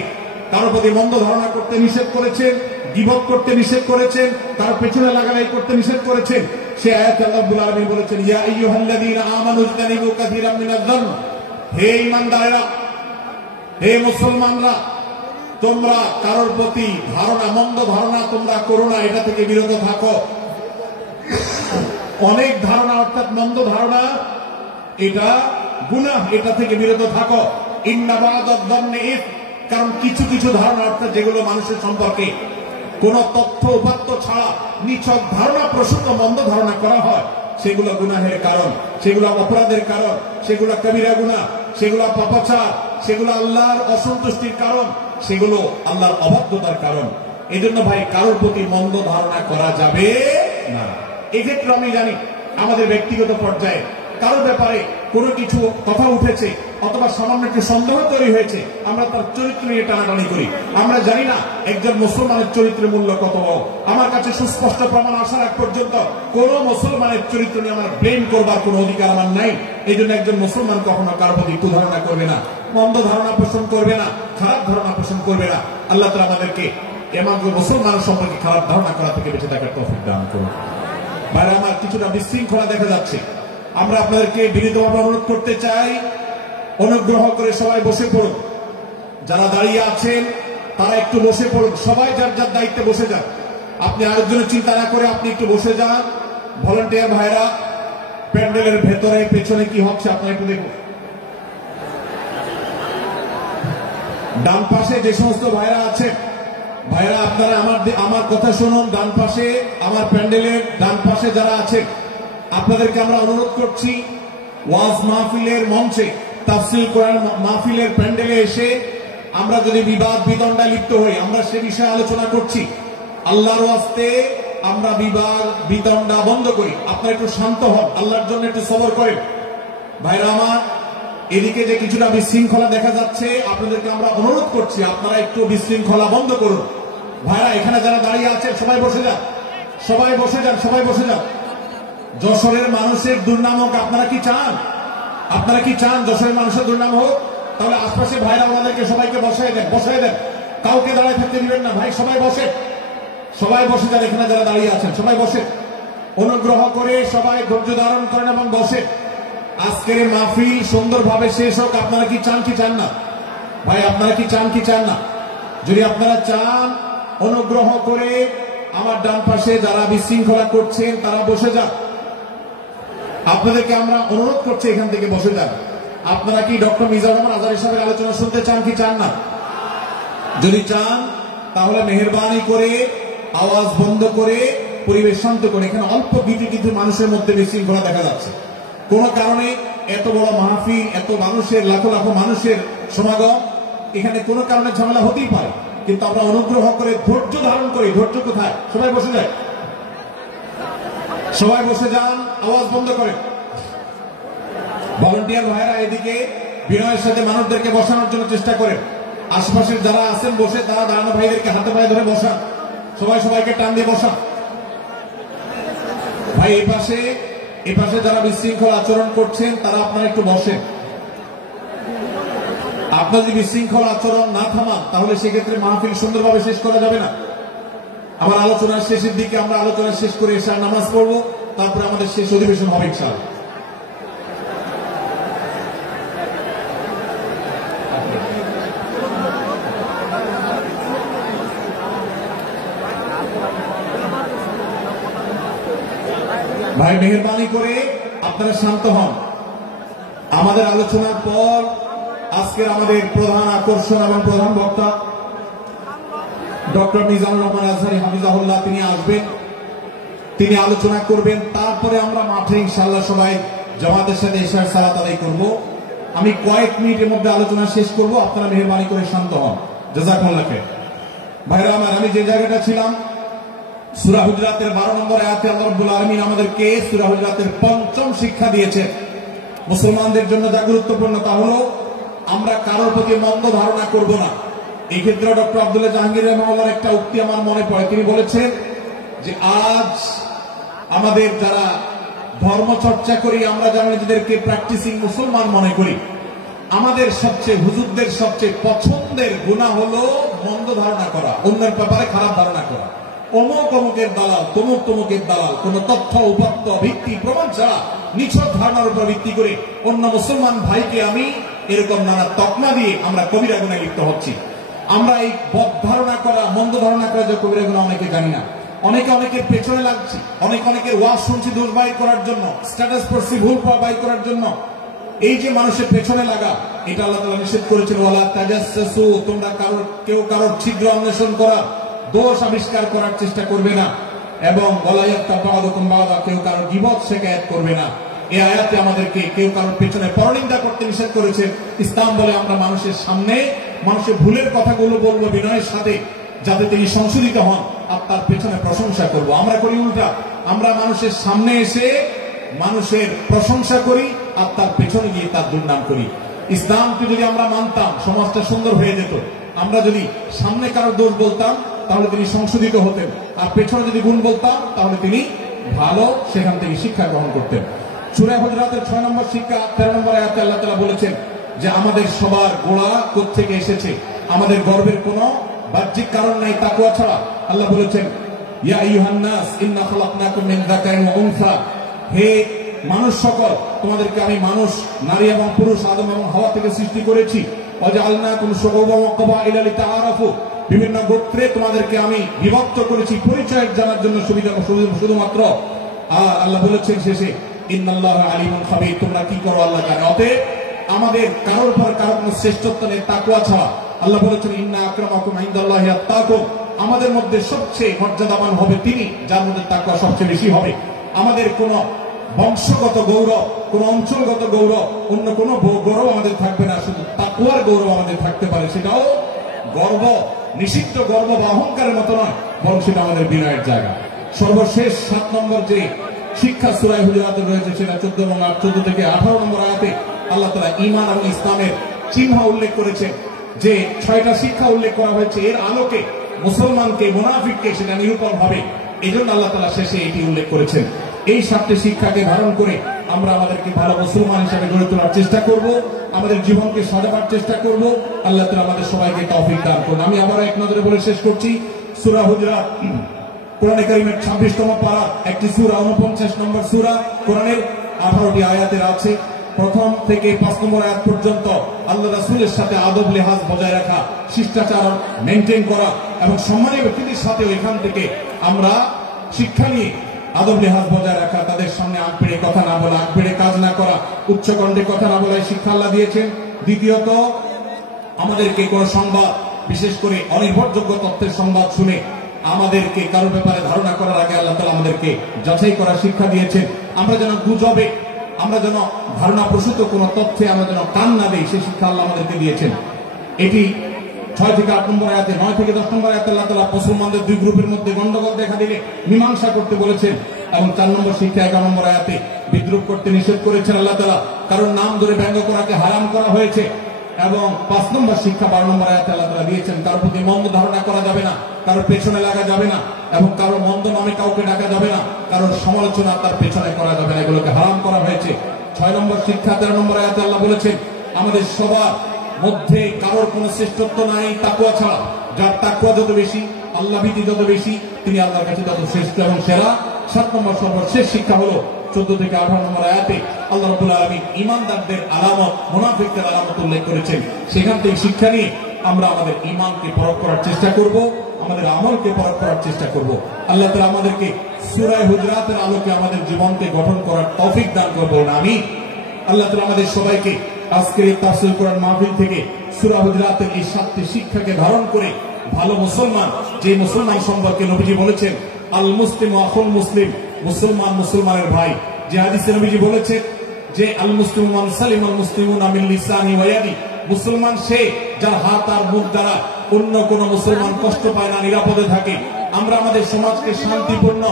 কারোর প্রতি মন্দ ধারণা করতে নিষেধ করেছেন, গীবত করতে নিষেধ করেছেন, তার পেছনে লাগালাই করতে নিষেধ করেছেন, সে আয়াতে আল্লাহ রাব্বুল আলামিন বলেছেন, ইয়া আইয়ুহাল্লাযীনা আমানু ইজতানিবু কাসীরাম মিনায-যন্ন, হে ঈমানদারেরা, হে মুসলমানরা, তোমরা কারোর প্রতি ধারণা, মন্দ ধারণা তোমরা করো না, এটা থেকে বিরত থাকো। অনেক ধারণা অর্থাৎ মন্দ ধারণা, এটা গুনাহ, এটা থেকে বিরত থাকো। ইন্না বা'দায-যন্নি ইসম, কারণ কিছু কিছু ধারণা অর্থাৎ যেগুলো মানুষের সম্পর্কে কোন তথ্য উপাত্ত ছাড়া নিছক ধারণা প্রসূত মন্দ ধারণা করা হয়, সেগুলো গুনাহের কারণ, সেগুলো অপরাধের কারণ, সেগুলো কবিরা গুনাহ, সেগুলো পাপাচার, সেগুলো আল্লাহর অসন্তুষ্টির কারণ, সেগুলো আল্লাহর অবাধ্যতার কারণ। এই জন্য ভাই, কারোর প্রতি মন্দ ধারণা করা যাবে না। এক্ষেত্রে আমি জানি আমাদের ব্যক্তিগত পর্যায়ে কারোর ব্যাপারে কোনো কিছু কথা উঠেছে অথবা সামান্য একটু সন্দেহ তৈরি হয়েছে, আমরা তার চরিত্র নিয়ে টানাটানি করি। আমরা জানি না একজন মুসলমানের চরিত্রের মূল্য কত। আমার কাছে সুস্পষ্ট প্রমাণ আসার আগ পর্যন্ত কোন মুসলমানের চরিত্র নিয়ে আমার ব্লেম করবার কোন অধিকার আমার নাই। এই জন্য একজন মুসলমান কখনো কারো প্রতি কুধারণা করবে না, মন্দ ধারণা পোষণ করবে না, খারাপ ধারণা পোষণ করবে না। আল্লাহ তাআলা আমাদেরকে এমন মুসলমান সম্পর্কে খারাপ ধারণা করা থেকে বেঁচে থাকার তৌফিক দান করুন। ভাইরা আমার, কিছুটা বিশৃঙ্খলা দেখা যাচ্ছে, আমরা আপনাদেরকে বিনীতভাবে অনুরোধ করতে চাই, অনুগ্রহ করে সবাই বসে পড়ুন। যারা দাঁড়িয়ে আছেন তারা একটু বসে পড়ুন, সবাই যার যার দায়িত্বে বসে যান। আপনি আরেকজনের চিন্তা না করে আপনি একটু বসে যান। ভলান্টিয়ার ভাইরা, প্যান্ডেলের ভেতরে পেছনে কি হচ্ছে আপনারা একটু দেখুন। ডান পাশে যে সমস্ত ভাইরা আছেন, ভাইরা আপনারা আমার কথা শুনুন। ডান পাশে, আমার প্যান্ডেলের ডান পাশে যারা আছেন, আপনাদেরকে আমরা অনুরোধ করছি, ওয়াজ মাহফিলের মঞ্চে, তাফসীর কোরআন মাহফিলের প্যান্ডেলে এসে আমরা যদি বিবাদ বিতণ্ডায় লিপ্ত হই, আমরা সে বিষয়ে আলোচনা করছি, আল্লাহর ওয়াস্তে আমরা বিবাদ বিতণ্ডা বন্ধ করি। আপনারা একটু শান্ত হন, আল্লাহর জন্য একটু সবর করেন। ভাইরা আমার, এদিকে যে কিছুটা বিশৃঙ্খলা দেখা যাচ্ছে, আপনাদেরকে আমরা অনুরোধ করছি আপনারা একটু বিশৃঙ্খলা বন্ধ করুন। ভাইরা, এখানে যারা দাঁড়িয়ে আছেন সবাই বসে যান, সবাই বসে যান, সবাই বসে যান। যশোরের মানুষের দুর্নাম হোক, আপনারা কি চান? আপনারা কি চান যশোরের মানুষের দুর্নাম হোক? তাহলে আশপাশে ভাইরা ওনাদেরকে সবাইকে বসাই দেন, বসাই দেন, কাউকে দাঁড়ায় থাকতে দিবেন না। ভাই সবাই বসে, সবাই বসে যান। এখানে যারা দাঁড়িয়ে আছেন সবাই বসে, অনুগ্রহ করে সবাই ধৈর্য ধারণ করেন এবং বসে। আজকের মাহফিল সুন্দরভাবে শেষ হোক। আপনারা কি চান কি চান না? ভাই আপনারা কি চান কি চান না? যদি আপনারা চান, অনুগ্রহ করে আমার ডান পাশে যারা বিশৃঙ্খলা করছেন তারা বসে যান। আপনাদেরকে আমরা অনুরোধ করছি এখান থেকে বসে যান। আপনারা কি ডক্টর মিজানুর রহমান আজহারী সাহেবের আলোচনা শুনতে চান কি চান না? যদি চান তাহলে মেহেরবানি করে আওয়াজ বন্ধ করে পরিবেশ শান্ত করে। এখানে অল্প কিছু মানুষের মধ্যে বিশৃঙ্খলা দেখা যাচ্ছে। কোন কারণে এত বড় মাহফিল, এত মানুষের, লাখো লাখো মানুষের সমাগম, এখানে কোন কারণে ঝামেলা হতেই পারে, কিন্তু আমরা অনুগ্রহ করে ধৈর্য ধারণ করি। ধৈর্য কোথায়? সবাই বসে যায়। সবাই বসে যান, আওয়াজ বন্ধ করেন। ভলান্টিয়ার ভাইরা এদিকে বিনয়ের সাথে মানুষদেরকে বসানোর জন্য চেষ্টা করেন। আশপাশের যারা আছেন বসে তারা দাঁড়ানো ভাইদেরকে হাতে পায়ে ধরে বসান, সবাই সবাইকে টান দিয়ে বসান। ভাই এই পাশে যারা বিশৃঙ্খল আচরণ করছেন তারা আপনারা একটু বসেন। আপনার যদি বিশৃঙ্খল আচরণ না থামান তাহলে সেক্ষেত্রে মাহফিল সুন্দরভাবে শেষ করা যাবে না। আমার আলোচনার শেষের দিকে আমরা আলোচনা শেষ করে এশার নামাজ পড়বো, তারপরে আমাদের শেষ অধিবেশন হবে ইনশাআল্লাহ। ভাই মেহেরবানি করে আপনারা শান্ত হন। আমাদের আলোচনার পর আজকের আমাদের প্রধান আকর্ষণ এবং প্রধান বক্তা ডক্টর মিজানুর রহমান আজহারী হাফিজাহুল্লাহ তিনি আসবেন, তিনি আলোচনা করবেন। তারপরে আমরা মাঠে ইনশাআল্লাহ সবাই জামাতের সাথে ইশার সালাত আদায় করব। আমি কয়েক মিনিটের মধ্যে আলোচনা শেষ করব, আপনারা মেহেরবানি করে শান্ত হন। জাযাকুমুল্লাহ খাইর। ভাইরা আমার, আমি যে জায়গাটা ছিলাম সূরা হুজরাতের 12 নম্বর আয়াতে আল্লাহ রাব্বুল আলামিন আমাদেরকে সূরা হুজরাতের পঞ্চম শিক্ষা দিয়েছেন। মুসলমানদের জন্য যা গুরুত্বপূর্ণ তা হলো আমরা কারোর প্রতি মন্দ ধারণা করব না। এই ক্ষেত্রে ডক্টর আব্দুল্লাহ জাহাঙ্গীর রহমাহুল্লাহর একটা উক্তি আমার মনে পড়ে। তিনি বলেছেন যে আজ আমাদের যারা ধর্ম চর্চা করি, আমরা যারা নিজেদেরকে প্র্যাকটিসিং মুসলমান মনে করি, আমাদের সবচেয়ে হুজুরদের সবচেয়ে পছন্দের গুনাহ হলো মন্দ ধারণা করা, অন্যের ব্যাপারে খারাপ ধারণা করা। অমুক অমুকের দালাল, তমুক তমুকের দালাল, কোন তথ্য উপাত্ত ভিত্তি প্রমাণ ছাড়া নিছক ধারণার উপর ভিত্তি করে অন্য মুসলমান ভাইকে আমি এরকম নানা তকমা দিয়ে আমরা কবিরা গুনাহে লিপ্ত হচ্ছি। আমরা এই বদ ধারণা করা, মন্দ ধারণা করা যে কবিরা গুনাহ অনেকে জানি না। অনেকের পেছনে লাগছি, অনেকের ওয়াজ শুনছি দোষ বাইর করার জন্য, স্ট্যাটাস পড়ছি ভুল বাইর করার জন্য। এই যে মানুষের পেছনে লাগা, এটা আল্লাহ তাআলা নিষেধ করেছেন, ওয়ালা তাজাসসু, তোমরা কেউ কারোর ছিদ্র অন্বেষণ করা, দোষ আবিষ্কার করার চেষ্টা করবে না, এবং ওয়ালা ইয়াত্তাবাদুকুম বাদা, কেউ কারোর গীবত শিকায়াত করবে না। এই আয়াতে আমাদেরকে কেউ কারোর পেছনে পরনিন্দা করতে নিষেধ করেছে। ইসলাম বলে আমরা মানুষের সামনে মানুষের ভুলের কথাগুলো বলবো বিনয়ের সাথে, যাতে তিনি সংশোধিত হন, আর তার পেছনে প্রশংসা করব। আমরা করি উল্টা, আমরা মানুষের সামনে এসে মানুষের প্রশংসা করি আর তার পেছনে গিয়ে তার দুর্নাম করি। ইসলামকে যদি আমরা মানতাম সমাজটা সুন্দর হয়ে যেত। আমরা যদি সামনে কারোর দোষ বলতাম তাহলে তিনি সংশোধিত হতেন, আর পেছনে যদি গুণ বলতাম তাহলে তিনি ভালো সেখান থেকে শিক্ষা গ্রহণ করতেন। সূরা হুজরাতের 6 নম্বর শিক্ষা 13 নম্বর আয়াতে আল্লাহ তাআলা বলেছেন যে আমাদের সবার গোড়া কোত্থেকে এসেছে, আমাদের গর্বের কোনো বাহ্যিক কারণ নাই তাকওয়া ছাড়া। আল্লাহ বলেছেন ইয়া আইয়ুহান নাস ইন্না খালাকনাকুম মিন যাকারিন ওয়া উনসা, হে মানুষ সকল, তোমাদেরকে আমি মানুষ, নারী এবং পুরুষ, আদম এবং হাওয়া থেকে সৃষ্টি করেছি। ওয়াজআলনাকুম শুউবান ওয়া ক্বাবাইলা লিতাআরাফু, বিভিন্ন গোত্রে তোমাদেরকে আমি বিভক্ত করেছি পরিচয় জানার জন্য, শুধুমাত্র। আর আল্লাহ বলেছেন শেষে ইন্নাল্লাহা আলিমুন খাবীর, তোমরা কি করো আল্লাহ জানে। অতএব আমাদের কারোর পর কারো কোনো শ্রেষ্ঠত্ব নেই তাকওয়া ছাড়া। আল্লাহ বলেছেন ইন্না আকরামাকুম ইনদাল্লাহি আত্তাকুম, আমাদের মধ্যে সবচেয়ে মর্যাদাবান হবে তিনি যার মধ্যে তাকওয়া সবচেয়ে বেশি হবে। আমাদের কোনো বংশগত গৌরব, কোন অঞ্চলগত গৌরব, অন্য কোন গৌরব আমাদের থাকবে না, শুধু তাকওয়ার গৌরব আমাদের থাকতে পারে। সেটাও গর্ব, নিষিদ্ধ গর্ব বা অহংকারের মতো নয়, বরং সেটা আমাদের বিনয়ের জায়গা। সর্বশেষ 7 নম্বর যে শিক্ষা সূরা হুজুরাতে রয়েছে সেটা 14 থেকে 18 নম্বর আয়াতে আল্লাহ তাআলা ঈমান এবং ইসলামের চিহ্ন উল্লেখ করেছেন। যে 6টা শিক্ষা উল্লেখ করা হয়েছে, এর আলোকে মুসলমানকে মুনাফিককে সেটা নিরূপণ হবে। এই জন্য আল্লাহ তাআলা শেষে এটি উল্লেখ করেছেন। এই 7টি শিক্ষাকে ধারণ করে আমরা আমাদেরকে ভালো মুসলমান হিসেবে গড়ে তোলার চেষ্টা করব, আমাদের জীবনকে সাজাবার চেষ্টা করব। আল্লাহ তাআলা আমাদের সবাইকে তৌফিক দান করুন। আমি আবার এক নজরে বলে শেষ করছি, সূরা হুজুরাত কোরআনে কারীমের 26তম পারা, একটি সূরা, 49 নম্বর সূরা, কোরআনের 18টি আয়াতের আছে। প্রথম থেকে 5 নম্বর আয়াত পর্যন্ত আল্লাহ রাসূলের সাথে আদব লেহাজ বজায় রাখা, শিষ্টাচার মেনটেন করা এবং সম্মানীয় ব্যক্তিদের সাথে এখান থেকে আমরা শিক্ষা নিয়ে আদব লেহাজ বজায় রাখা, তাদের সামনে আগ বেড়ে কথা না বলা, আগ বেড়ে কাজ না করা, উচ্চকণ্ঠে কথা না বলার শিক্ষা আল্লাহ দিয়েছেন। দ্বিতীয়ত, আমাদেরকে কোন সংবাদ, বিশেষ করে অনির্ভরযোগ্য তথ্যের সংবাদ শুনে আমাদেরকে কারো ব্যাপারে ধারণা করার আগে আল্লাহ তাআলা আমাদেরকে যাচাই করার শিক্ষা দিয়েছেন। আমরা যেন গুজবে, আমরা যেন ধারণা প্রসূত কোন তথ্যে আমরা যেন কান না দেই, সেই শিক্ষা আল্লাহ আমাদেরকে দিয়েছেন। এটি 6 থেকে 8 নম্বর আয়াতে, 9 থেকে 10 নম্বর আয়াতে আল্লাহ তাআলা মুসলমানদের দুই গ্রুপের মধ্যে গন্ডগোল দেখা দিলে মীমাংসা করতে বলেছেন। এবং 4 নম্বর শিক্ষা 11 নম্বর আয়াতে বিদ্রুপ করতে নিষেধ করেছেন আল্লাহ তাআলা, কারণ নাম ধরে ব্যঙ্গ করাকে হারাম করা হয়েছে। এবং 5 নম্বর শিক্ষা 12 নম্বর আয়াতে আল্লাহ তাআলা দিয়েছেন, কারোর প্রতি মন্দ ধারণা করা যাবে না, কারোর পেছনে লাগা যাবে না, এবং কারোর মন্দ নামে কাউকে ডাকা যাবে না, কারোর সমালোচনা তার পেছনে করা যাবে না, এগুলোকে হারাম করা হয়েছে। 6 নম্বর শিক্ষা 13 নম্বর আয়াতে আল্লাহ বলেছেন, আমাদের সবার মধ্যে কারোর কোনো শ্রেষ্ঠত্ব নাই তাকওয়া ছাড়া। যার তাকওয়া যত বেশি, আল্লাহ ভীতি যত বেশি, তিনি আল্লাহর কাছে তত শ্রেষ্ঠ এবং সেরা। 7 নম্বর সর্বশেষ শিক্ষা হলো 14 থেকে 18 নম্বর আয়াতে আল্লাহ রাব্বুল আলামিন ঈমানদারদের আলামত, মুনাফিকদের আলামত উল্লেখ করেছেন। সেখান থেকে শিক্ষা নিয়ে আমরা আমাদের ঈমানকে পরখ করার চেষ্টা করব, আমাদের আমলকে পরখ করার চেষ্টা করব। আল্লাহ তাআলা আমাদেরকে সূরা হুজুরাতের আলোকে আমাদের জীবনকে গঠন করার তৌফিক দান করবেন, আমিন। আল্লাহ তাআলা আমাদের সবাইকে আজকের এই তাফসীর কোরআন মাহফিল থেকে সূরা হুজুরাতের এই 7টি শিক্ষাকে ধারণ করে ভালো মুসলমান, যে মুসলমান সম্পর্কে নবীজি বলেছেন আল মুসলিমু আখুল মুসলিম, মুসলমান মুসলমানের ভাই। যে হাদিসে নবীজি বলেছেন যে আল মুসলিমু মান সালিমাল মুসলিমুনা মিন লিসানি ওয়া ইয়াদি, মুসলমান সে যার হাত আর মুখ দ্বারা অন্য কোন মুসলমান কষ্ট পায় না, নিরাপদে থাকে। আমরা আমাদের সমাজকে শান্তিপূর্ণ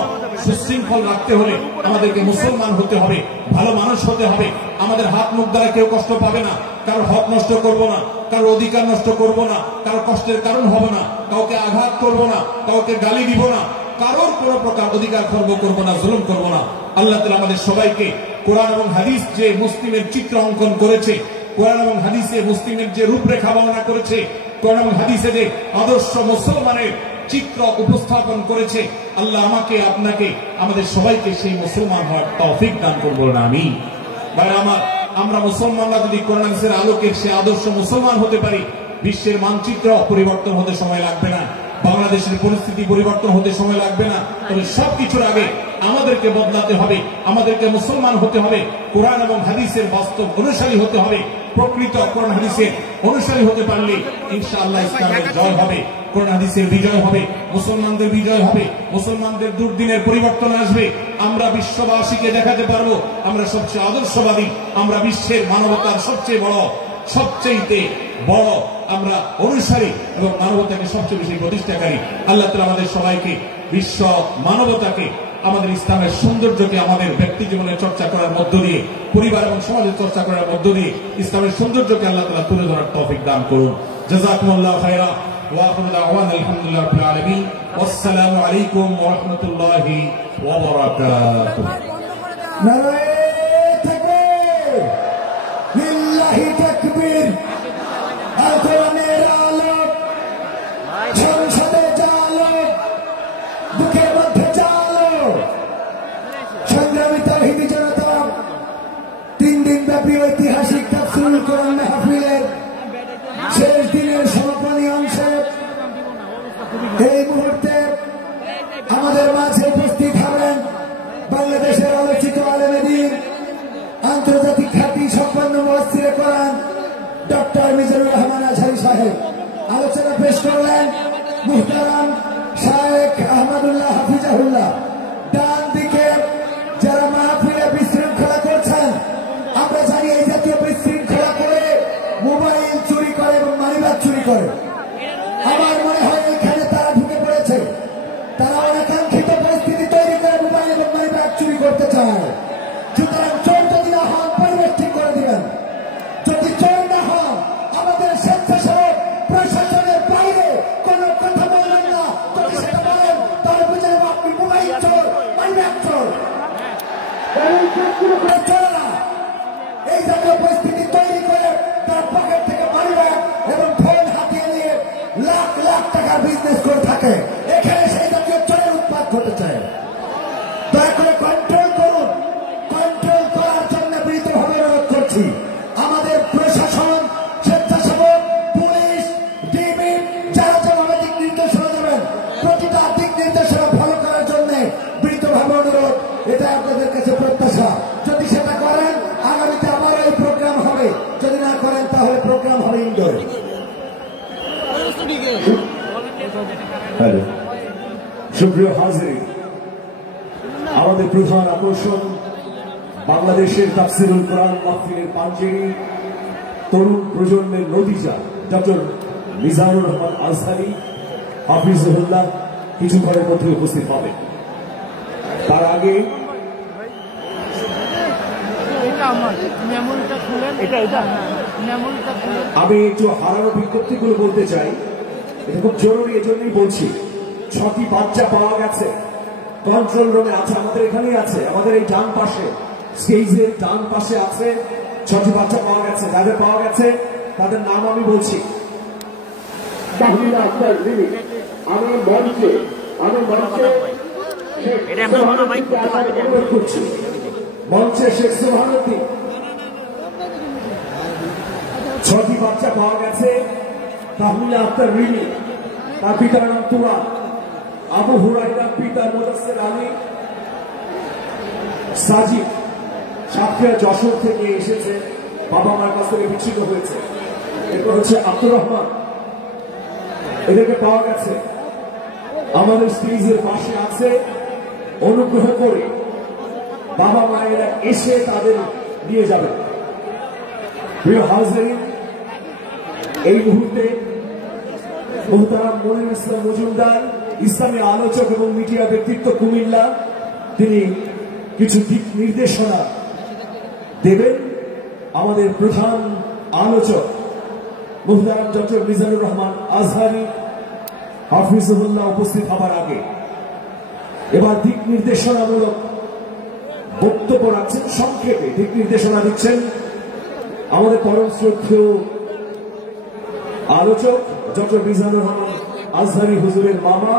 সুশৃঙ্খল রাখতে হলে আমাদেরকে মুসলমান হতে হবে, ভালো মানুষ হতে হবে। আমাদের হাত মুখ দ্বারা কেউ কষ্ট পাবে না, কারোর হক নষ্ট করব না, কারোর অধিকার নষ্ট করব না, কারোর কষ্টের কারণ হব না, কাউকে আঘাত করব না, কাউকে গালি দিব না, কারোর কোন প্রকার অধিকার খর্ব করব না, জুলুম করব না। আল্লাহ তাআলা আমাদের সবাইকে কোরআন এবং হাদিস যে মুসলিমের চিত্র অঙ্কন করেছে, কোরআন এবং হাদিসে মুসলিমের যে রূপরেখা বর্ণনা করেছে, কোরআন এবং হাদিসে যে আদর্শ মুসলমানের চিত্র উপস্থাপন করেছে, আল্লাহ আমাকে, আপনাকে, আমাদের সবাইকে সেই মুসলমান হওয়ার তৌফিক দান করবেন, আমিন। ভাই আমার, আমরা মুসলমানরা যদি কোরআন হাদিসের আলোকে সে আদর্শ মুসলমান হতে পারি, বিশ্বের মানচিত্র পরিবর্তন হতে সময় লাগবে না, বাংলাদেশের পরিস্থিতি পরিবর্তন হতে সময় লাগবে না। তবে সবকিছুর আগে আমাদেরকে বদলাতে হবে, আমাদেরকে মুসলমান হতে হবে, কোরআন এবং হাদিসের বাস্তব অনুসারী হতে হবে। প্রকৃত কোরআন হাদিসের অনুসারী হতে পারলে ইনশাআল্লাহ ইসলামের জয় হবে, কোরআন হাদিসের বিজয় হবে, মুসলমানদের বিজয় হবে, মুসলমানদের দুর্দিনের পরিবর্তন আসবে। আমরা বিশ্ববাসীকে দেখাতে পারবো আমরা সবচেয়ে আদর্শবাদী, আমরা বিশ্বের মানবতার সবচেয়ে বড় আমরা অনুসারী এবং মানবতাকে সবচেয়ে বেশি প্রতিষ্ঠাকারী। আল্লাহ তাআলা আমাদের সবাইকে বিশ্ব মানবতাকে, আমাদের ইসলামের সৌন্দর্যকে আমাদের ব্যক্তি জীবনে চর্চা করার মধ্য দিয়ে, পরিবার এবং সমাজে চর্চা করার মধ্য দিয়ে ইসলামের সৌন্দর্যকে আল্লাহ তাআলা তুলে ধরার তৌফিক দান করুন। জাযাকুমুল্লাহু খায়রা ওয়া আখিরু দাওয়ানা আলহামদুলিল্লাহি রাব্বিল আলামিন। ওয়াসসালামু আলাইকুম ওয়া রাহমাতুল্লাহি ওয়া বারাকাতুহু। নারায়ে তাকবীর, লিল্লাহি তাকবীর। আল কোরআনের আলো, সংসদে জালো, বুকের মধ্যে জালো। সংগ্রামী তাওহীদি জনতা, 3 দিন ব্যাপী ঐতিহাসিক তাফসীরুল কোরআন মাহফিলের শেষ দিনের সমাপনী অংশে এই মুহূর্তে আমাদের মাঝে উপস্থিত হবেন বাংলাদেশের আলোচিত আলেমে দ্বীন, আন্তর্জাতিক খ্যাতি সম্পন্ন মুফাসসিরে কোরআন ডক্টর মিজানুর রহমান আজহারী সাহেব। আলোচনা পেশ করলেন মুহতারাম শায়েখ আহমদুল্লাহ হাফিজাহুল্লাহ। ডান দিকে যারা মাহফিলে বিশৃঙ্খলা করছেন, আমরা জানি এই জাতীয় বিশৃঙ্খলা করে মোবাইল চুরি করে এবং মানিব্যাগ চুরি করে। আমার মনে হয় এখানে তারা ঢুকে পড়েছে, তারা অনাকাঙ্ক্ষিত পরিস্থিতি তৈরি করে মোবাইল এবং মানিব্যাগ চুরি করতে চায়। সুতরাং চোর যদি না হন, পরিবেশ ঠিক করে দিবেন। যদি চোর না হন, আমাদের স্বেচ্ছাসেবক প্রশাসনের বাইরে কোনো কথা বলবেন না। যদি সেটা বলেন তাহলে বুঝে নেব আপনি মোবাইল চোর, মানিব্যাগ চোর। এই জাতীয় পরিস্থিতি তৈরি করে তার পকেট থেকে মানিব্যাগ এবং ফোন হাতিয়ে নিয়ে লাখ লাখ টাকার বিজনেস করে থাকে। এখানে সেই জাতীয় চোরের উৎপাত ঘটে চায়। দয়া করে কন্ট্রোল করুন। কন্ট্রোল করার জন্য বিনীতভাবে অনুরোধ করছি। আমাদের প্রশাসন, স্বেচ্ছাসেবক, পুলিশ, ডিবি যারা যেভাবে দিক নির্দেশনা দেবেন, প্রতিটা দিক নির্দেশনা ফলো করার জন্য বিনীতভাবে অনুরোধ। এটা আপনাদের কাছে প্রত্যাশা। যদি সেটা করেন, আগামীতে আবার এই প্রোগ্রাম হবে। যদি না করেন তাহলে প্রোগ্রাম হবে ইনডোরে। সুপ্রিয় হাজির, আমাদের প্রধান আকর্ষণ বাংলাদেশের তাফসীরুল কোরআন মাহফিলের পাঞ্জেরি তরুণ প্রজন্মের নতিজা ডক্টর মিজানুর রহমান আজহারী হাফিজুল্লাহ কিছুক্ষণের মধ্যে উপস্থিত হবেন। তার আগে আমি একটু হারানো বিজ্ঞপ্তিগুলো বলতে চাই, এটা খুব জরুরি, এজন্যই বলছি। 6টি বাচ্চা পাওয়া গেছে, কন্ট্রোল রুমে আছে, আমাদের এখানেই আছে, আমাদের এই ডান পাশে, স্টেজের ডান পাশে আছে। 6টি বাচ্চা পাওয়া গেছে। যাদের পাওয়া গেছে তাদের নাম আমি বলছি। আমি মঞ্চে করছি, মঞ্চে শেখ সুবহানুদ্দিন। 6টি বাচ্চা পাওয়া গেছে। তাহমিনা আক্তার রিমি, তার পিতার নাম তুরান। আবু হুরাইরা পিতা মুদাসসির আলী। সাজিদ সাতক্ষীরা যশোর থেকে এসেছে, বাবা মার কাছ থেকে বিচ্ছিন্ন হয়েছে। এরপর হচ্ছে আব্দুর রহমান, এদেরকে পাওয়া গেছে, আমাদের স্টেজের পাশে আছে। অনুগ্রহ করে বাবা মায়েরা এসে তাদের নিয়ে যাবেন। প্রিয় হাজিরিন, এই মুহূর্তে মোহতারাম মনির ইসলাম মজুমদার, ইসলামী আলোচক এবং মিডিয়া ব্যক্তিত্ব কুমিল্লা, তিনি কিছু দিক নির্দেশনা দেবেন। আমাদের প্রধান আলোচক মোহতারাম ডক্টর মিজানুর রহমান আজহারি হাফিজুল্লাহ উপস্থিত হবার আগে এবার দিক নির্দেশনামূলক বক্তব্য রাখছেন। সংক্ষেপে দিক নির্দেশনা দিচ্ছেন আমাদের পরম শ্রদ্ধেয় আলোচক ডক্টর মিজানুর রহমান আজহারি হুজুরের মামা